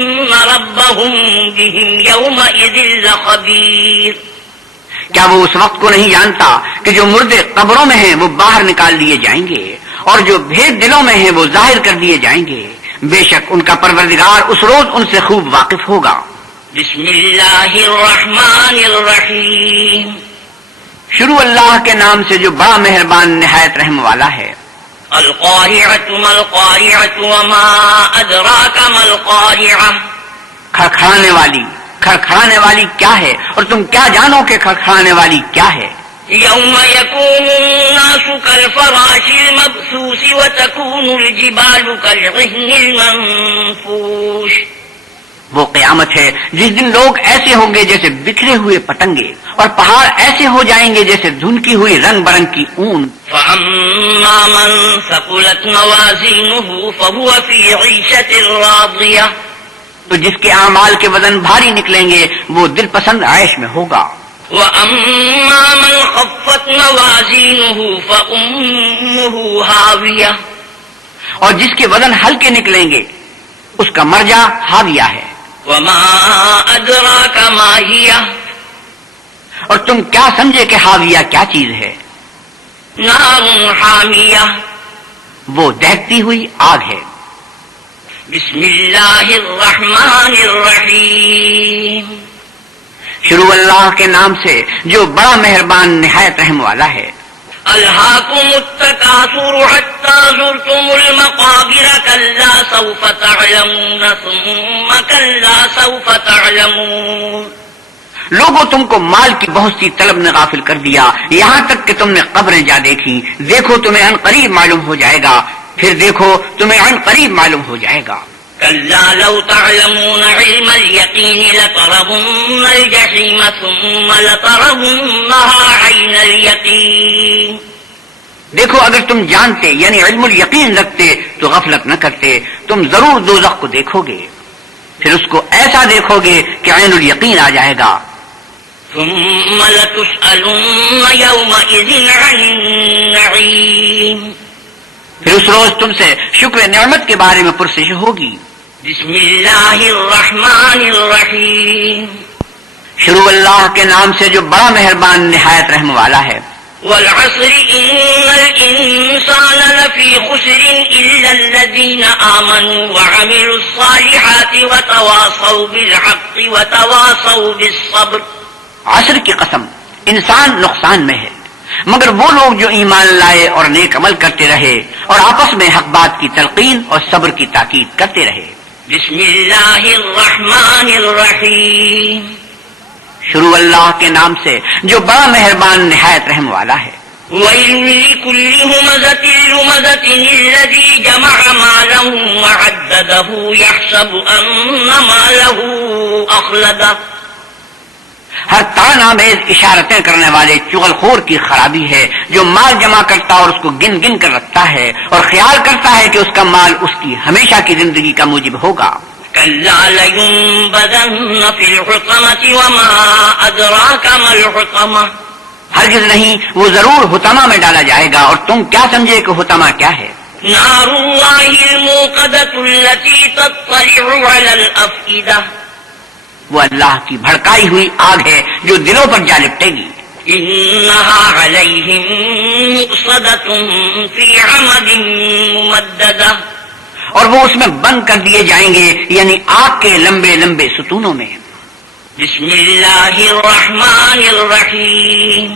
ربهم بهم يومئذ لخبير. کیا وہ اس وقت کو نہیں جانتا کہ جو مردے قبروں میں ہیں وہ باہر نکال لیے جائیں گے، اور جو بھید دلوں میں ہیں وہ ظاہر کر دیے جائیں گے. بے شک ان کا پروردگار اس روز ان سے خوب واقف ہوگا. بسم اللہ الرحمن الرحیم شروع اللہ کے نام سے جو بڑا مہربان نہایت رحم والا ہے. القارعۃ ما القارعۃ وما ادراک ما القارعۃ. کھڑکھڑانے والی کیا ہے، اور تم کیا جانو کہ کھڑکھڑانے والی کیا ہے. یوم یکون الناس کالفراش المبثوث وتکون الجبال کالعہن المنفوش. وہ قیامت ہے جس دن لوگ ایسے ہوں گے جیسے بکھرے ہوئے پتنگے، اور پہاڑ ایسے ہو جائیں گے جیسے دھنکی ہوئی رنگ برنگ کی اون. فَأَمَّا مَنْ ثَقُلَتْ مَوَازِينُهُ فَهُوَ فِي عِيشَةٍ رَاضِيَةٍ. تو جس کے اعمال کے وزن بھاری نکلیں گے وہ دل پسند عیش میں ہوگا. وَأَمَّا مَنْ خَفَّتْ مَوَازِينُهُ فَأُمُّهُ هَاوِيَةٌ. اور جس کے وزن ہلکے نکلیں گے اس کا مرجع ہاویہ ہے. وَمَا أَدْرَاكَ مَا هِيَهْ. اور تم کیا سمجھے کہ ہاویہ کیا چیز ہے. نَارٌ حَامِيَةٌ. وہ دہتی ہوئی آگ ہے. بسم اللہ الرحمن الرحیم شروع اللہ کے نام سے جو بڑا مہربان نہایت رحم والا ہے. الہاکم التکاثر حتی زرتم المقابر کلا سوف تعلمون ثم کلا سوف تعلمون. لوگوں تم کو مال کی بہت سی طلب نے غافل کر دیا، یہاں تک کہ تم نے قبریں جا دیکھی. دیکھو تمہیں عن قریب معلوم ہو جائے گا، پھر دیکھو تمہیں عن قریب معلوم ہو جائے گا. كلا لو تعلمون علم اليقين لترون الجحيم ثم لترونها عين اليقين. دیکھو اگر تم جانتے یعنی علم الیقین رکھتے تو غفلت نہ کرتے، تم ضرور دوزخ کو دیکھو گے، پھر اس کو ایسا دیکھو گے کہ عین الیقین آ جائے گا. ثم لتسألن يومئذ عن النعيم. پھر اس روز تم سے شکر نعمت کے بارے میں پرسش ہوگی. بسم اللہ الرحمن الرحیم شروع اللہ کے نام سے جو بڑا مہربان نہایت رحم والا ہے. والعصر ان الانسان لفی خسر الا الذین آمنوا وعملوا الصالحات وتواصوا بالحق وتواصوا بالصبر. عصر کی قسم، انسان نقصان میں ہے مگر وہ لوگ جو ایمان لائے اور نیک عمل کرتے رہے اور آپس میں حق بات کی تلقین اور صبر کی تاکید کرتے رہے. بسم اللہ الرحمن الرحیم شروع اللہ کے نام سے جو بڑا مہربان نہایت رحم والا ہے. وَيْلٌ لِكُلِّ هُمَزَةٍ لُمَزَةٍ الَّذِي جَمَعَ مَالًا وَعَدَّدَهُ يَحْسَبُ أَنَّ مَالَهُ أَخْلَدَهُ. ہر تانآمیز اشارتیں کرنے والے چغل خور کی خرابی ہے جو مال جمع کرتا اور اس کو گن گن کر رکھتا ہے اور خیال کرتا ہے کہ اس کا مال اس کی ہمیشہ کی زندگی کا موجب ہوگا. كلا لينبذن في الحطمة وما أدراك ما الحطمة. ہرگز نہیں، وہ ضرور حطمہ میں ڈالا جائے گا، اور تم کیا سمجھے کہ حطمہ کیا ہے. نار الله الموقدة التي تطلع على الأفئدة. وہ اللہ کی بھڑکائی ہوئی آگ ہے جو دلوں پر جا لپٹے گی. إنها عليهم مؤصدة في عمد ممددة. اور وہ اس میں بند کر دیے جائیں گے، یعنی آگ کے لمبے لمبے ستونوں میں۔ بسم اللہ الرحمن الرحیم،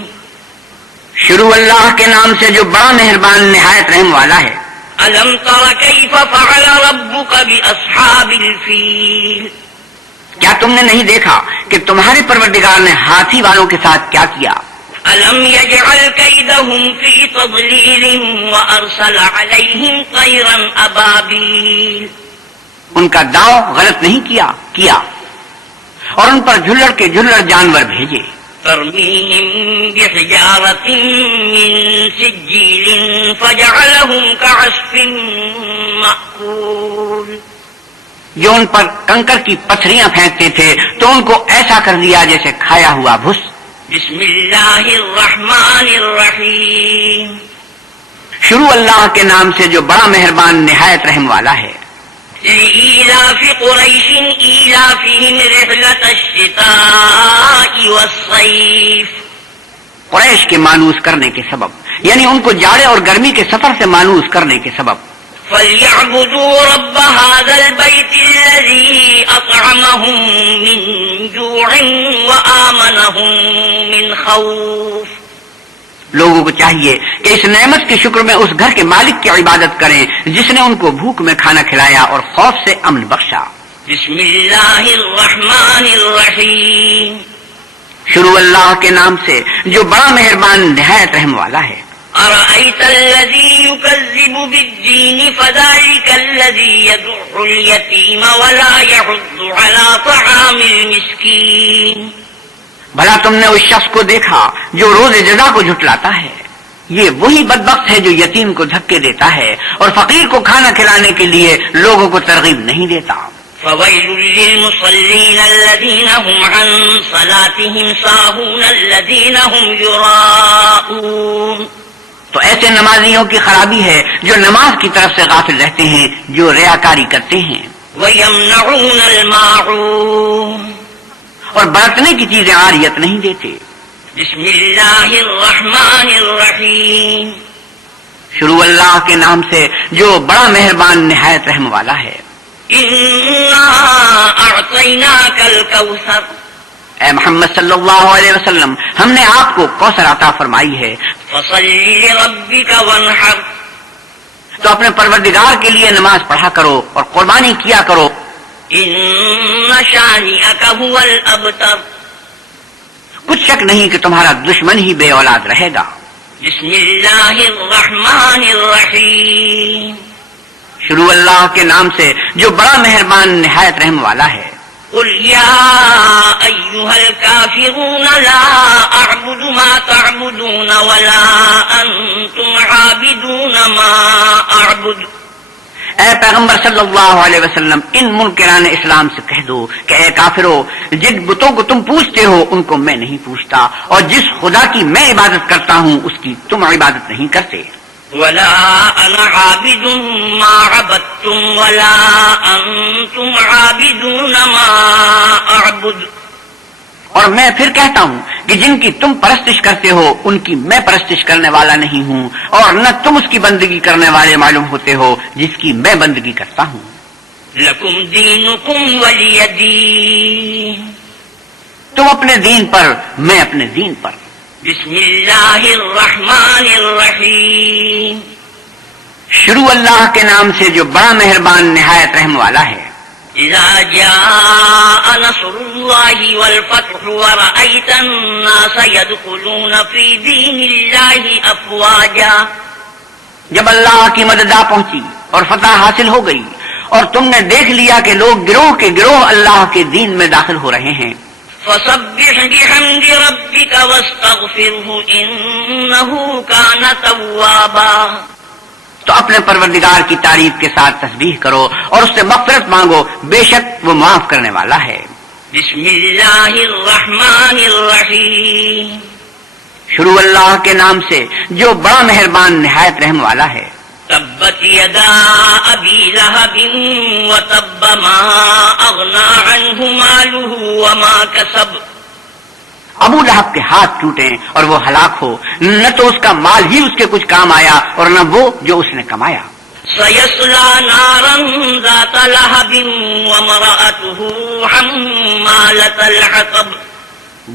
شروع اللہ کے نام سے جو بڑا مہربان نہایت رحم والا ہے۔ الم تر کیف فعل ربک باصحاب الفیل، کیا تم نے نہیں دیکھا کہ تمہارے پروردگار نے ہاتھی والوں کے ساتھ کیا کیا؟ الم یجعل کیدہم فی تضلیل وارسل علیہم طیرا ابابیل، ان کا داؤ غلط نہیں کیا اور ان پر جھلڑ کے جھلڑ جانور بھیجے۔ ترمیہم بحجارۃ من سجیل فجعلہم کعصف مأکول، جو ان پر کنکر کی پتھریاں پھینکتے تھے تو ان کو ایسا کر دیا جیسے کھایا ہوا بھس۔ بسم اللہ الرحمن الرحیم، شروع اللہ کے نام سے جو بڑا مہربان نہایت رحم والا ہے۔ لإيلاف قریش إيلافهم رحلة الشتاء والصيف، قریش کے مانوس کرنے کے سبب، یعنی ان کو جاڑے اور گرمی کے سفر سے مانوس کرنے کے سبب۔ فليعبدوا رب هذا البيت الذي أطعمهم من جوع وآمنهم من خوف، لوگوں کو چاہیے کہ اس نعمت کے شکر میں اس گھر کے مالک کی عبادت کریں جس نے ان کو بھوک میں کھانا کھلایا اور خوف سے امن بخشا۔ بسم اللہ الرحمن الرحیم، شروع اللہ کے نام سے جو بڑا مہربان نہایت رحم والا ہے۔ أرأيت الذي يكذب بالدين فذلك الذي يدع اليتيم ولا يحض على طعام المسكين، بھلا تم نے اس شخص کو دیکھا جو روز جزا کو جھٹلاتا ہے؟ یہ وہی بدبخت ہے جو یتیم کو دھکے دیتا ہے اور فقیر کو کھانا کھلانے کے لیے لوگوں کو ترغیب نہیں دیتا۔ فويل للمصلين الذين هم عن صلاتهم ساهون الذين هم يراءون، تو ایسے نمازیوں کی خرابی ہے جو نماز کی طرف سے غافل رہتے ہیں، جو ریاکاری کرتے ہیں ويمنعون الماعون، اور برتنے کی چیزیں عاریت نہیں دیتے۔ بسم اللہ الرحمن الرحیم، شروع اللہ کے نام سے جو بڑا مہربان نہایت رحم والا ہے۔ انا اعطیناک الکوثر، اے محمد صلی اللہ علیہ وسلم، ہم نے آپ کو کوثر عطا فرمائی ہے، فصل لربک وانحر، تو اپنے پروردگار کے لیے نماز پڑھا کرو اور قربانی کیا کرو۔ ان شانئک هو الابتر، کچھ شک نہیں کہ تمہارا دشمن ہی بے اولاد رہے گا۔ بسم اللہ الرحمن الرحیم، شروع اللہ کے نام سے جو بڑا مہربان نہایت رحم والا ہے۔ قل یا ایہا الکافرون لا اعبد ما تعبدون ولا انتم عابدون ما اعبد، اے پیغمبر صلی اللہ علیہ وسلم، ان منکران اسلام سے کہہ دو کہ اے کافرو، جن بتوں کو تم پوجتے ہو ان کو میں نہیں پوجتا، اور جس خدا کی میں عبادت کرتا ہوں اس کی تم عبادت نہیں کرتے۔ ولا انا عابد ما عبدتم ولا انتم عابدون ما اعبد، اور میں پھر کہتا ہوں کہ جن کی تم پرستش کرتے ہو ان کی میں پرستش کرنے والا نہیں ہوں، اور نہ تم اس کی بندگی کرنے والے معلوم ہوتے ہو جس کی میں بندگی کرتا ہوں۔ لکم دینکم ولی دین، تم اپنے دین پر، میں اپنے دین پر۔ بسم اللہ الرحمن الرحیم، شروع اللہ کے نام سے جو بڑا مہربان نہایت رحم والا ہے۔ اذا جاء نصر اللہ والفتح ورأیت الناس يدخلون فی دین اللہ افواجا، جب اللہ کی مدد آ پہنچی اور فتح حاصل ہو گئی اور تم نے دیکھ لیا کہ لوگ گروہ کے گروہ اللہ کے دین میں داخل ہو رہے ہیں، فسبح بحمد ربک واستغفرہ انہ کان توابا، تو اپنے پروردگار کی تعریف کے ساتھ تسبیح کرو اور اس سے مغفرت مانگو، بے شک وہ معاف کرنے والا ہے۔ بسم اللہ الرحمن الرحیم، شروع اللہ کے نام سے جو بڑا مہربان نہایت رحم والا ہے۔ تبت یدا ابی لہب وتب ما اغنى عنہ مالہ وما کسب، ابو لہب کے ہاتھ ٹوٹیں اور وہ ہلاک ہو، نہ تو اس کا مال ہی اس کے کچھ کام آیا اور نہ وہ جو اس نے کمایا۔ سيصلى نارا ذات لهب وامرأته حمالة الحطب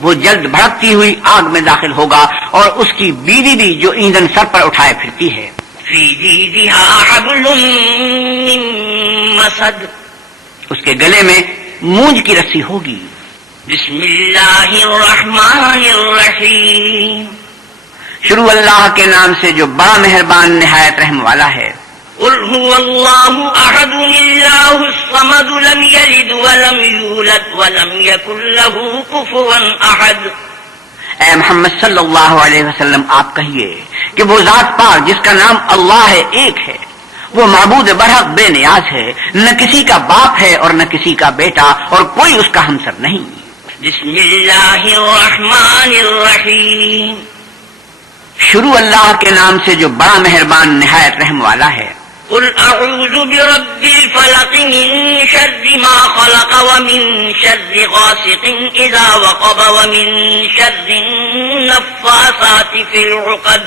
وہ جلد بھڑکتی ہوئی آگ میں داخل ہوگا اور اس کی بیوی بھی جو ایندھن سر پر اٹھائے پھرتی ہے. في جيدها حبل من مسد اس کے گلے میں مونج کی رسی ہوگی. بسم الله الرحمن الرحيم شروع اللہ کے نام سے جو بڑا مہربان نہایت رحم والا ہے. قل هو الله أحد الله الصمد لم يلد ولم يولد ولم يكن له كفوا أحد. اے محمد صلی اللہ علیہ وسلم آپ کہیے کہ وہ ذات پاک جس کا نام اللہ ہے ایک ہے، وہ معبود برحق بے نیاز ہے، نہ کسی کا باپ ہے اور نہ کسی کا بیٹا اور کوئی اس کا ہمسر نہیں. بسم الله الرحمن الرحيم شروع اللہ کے نام سے جو بڑا مہربان نہایت رحم والا ہے. قل أعوذ برب الفلق من شر ما خلق ومن شر غاسق إذا وقب ومن شر النفاثات في العقد.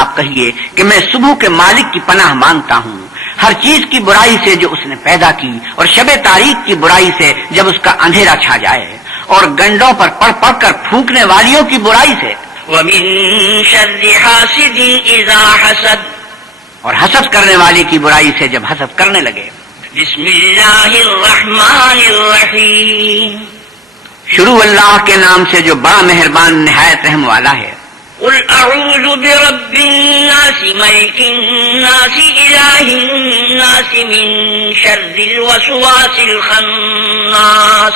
آپ کہیے کہ میں صبح کے مالک کی پناہ مانگتا ہوں ہر چیز کی برائی سے جو اس نے پیدا کی، اور شب تاریک کی برائی سے جب اس کا اندھیرا چھا جائے، اور گنڈوں پر پڑھ پڑھ کر پھونکنے والیوں کی برائی سے، ومن شر حاسد إذا حسد. اور حسد کرنے والے کی برائی سے جب حسد کرنے لگے. بسم الله الرحمن الرحيم شروع اللہ کے نام سے جو بڑا مہربان نہایت رحم والا ہے. قل أعوذ برب الناس ملك الناس إله الناس من شر الوسواس الخناس.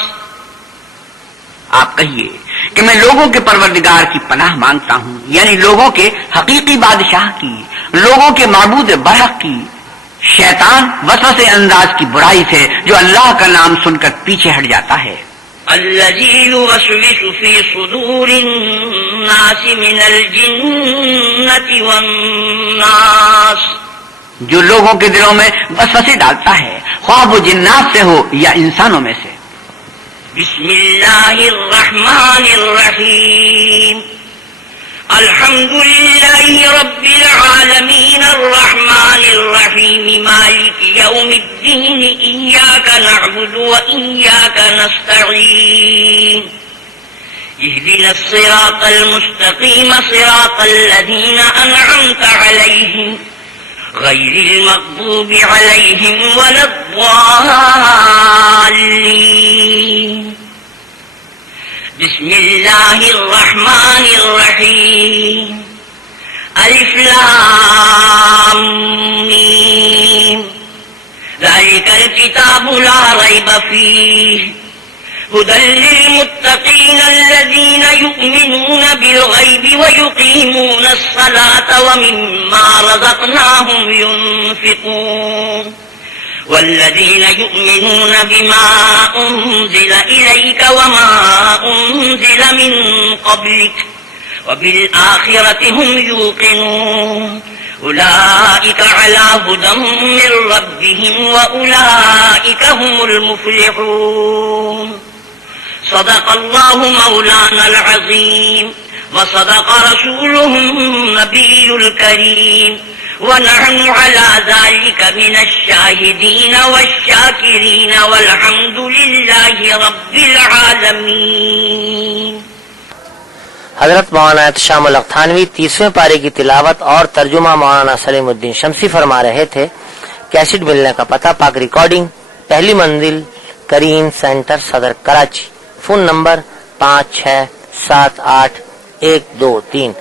آپ کہیے کہ میں لوگوں کے پروردگار کی پناہ مانگتا ہوں، یعنی لوگوں کے حقیقی بادشاہ کی، لوگوں کے معبود برحق کی، شیطان وسوسے انداز کی برائی سے جو اللہ کا نام سن کر پیچھے ہٹ جاتا ہے. الذي يوسوس في صدور الناس من الجنة والناس. جو لوگوں کے دلوں میں وسوسے ڈالتا ہے، خواہ وہ جنات سے ہو یا انسانوں میں سے. بسم الله الرحمن الرحيم الحمد لله رب العالمين الرحمن الرحيم مالك يوم الدين إياك نعبد وإياك نستعين اهدنا الصراط المستقيم صراط الذين أنعمت عليهم غير المغضوب عليهم ولا الضالين. بسم الله الرحمن الرحيم ألف لام ميم ذلك الكتاب لا ريب فيه هدى للمتقين الذين يؤمنون بالغيب ويقيمون الصلاة ومما رزقناهم ينفقون والذين يؤمنون بما أنزل إليك وما أنزل من قبلك وبالآخرة هم يوقنون أولئك على هدى من ربهم وأولئك هم المفلحون. صدق الله مولانا العظيم وصدق رسوله النبي الكريم ونحن على ذلك من الشاهدين والشاكرين والحمد لله رب العالمين. حضرت مولانا احتشام القتھانوی 30ویں پارے کی تلاوت اور ترجمہ مولانا سلیم الدین شمسی فرما رہے تھے. کیسٹ ملنے کا پتہ پاک ریکارڈنگ، پہلی منزل، کریم سینٹر، صدر کراچی. Phone number 567812 3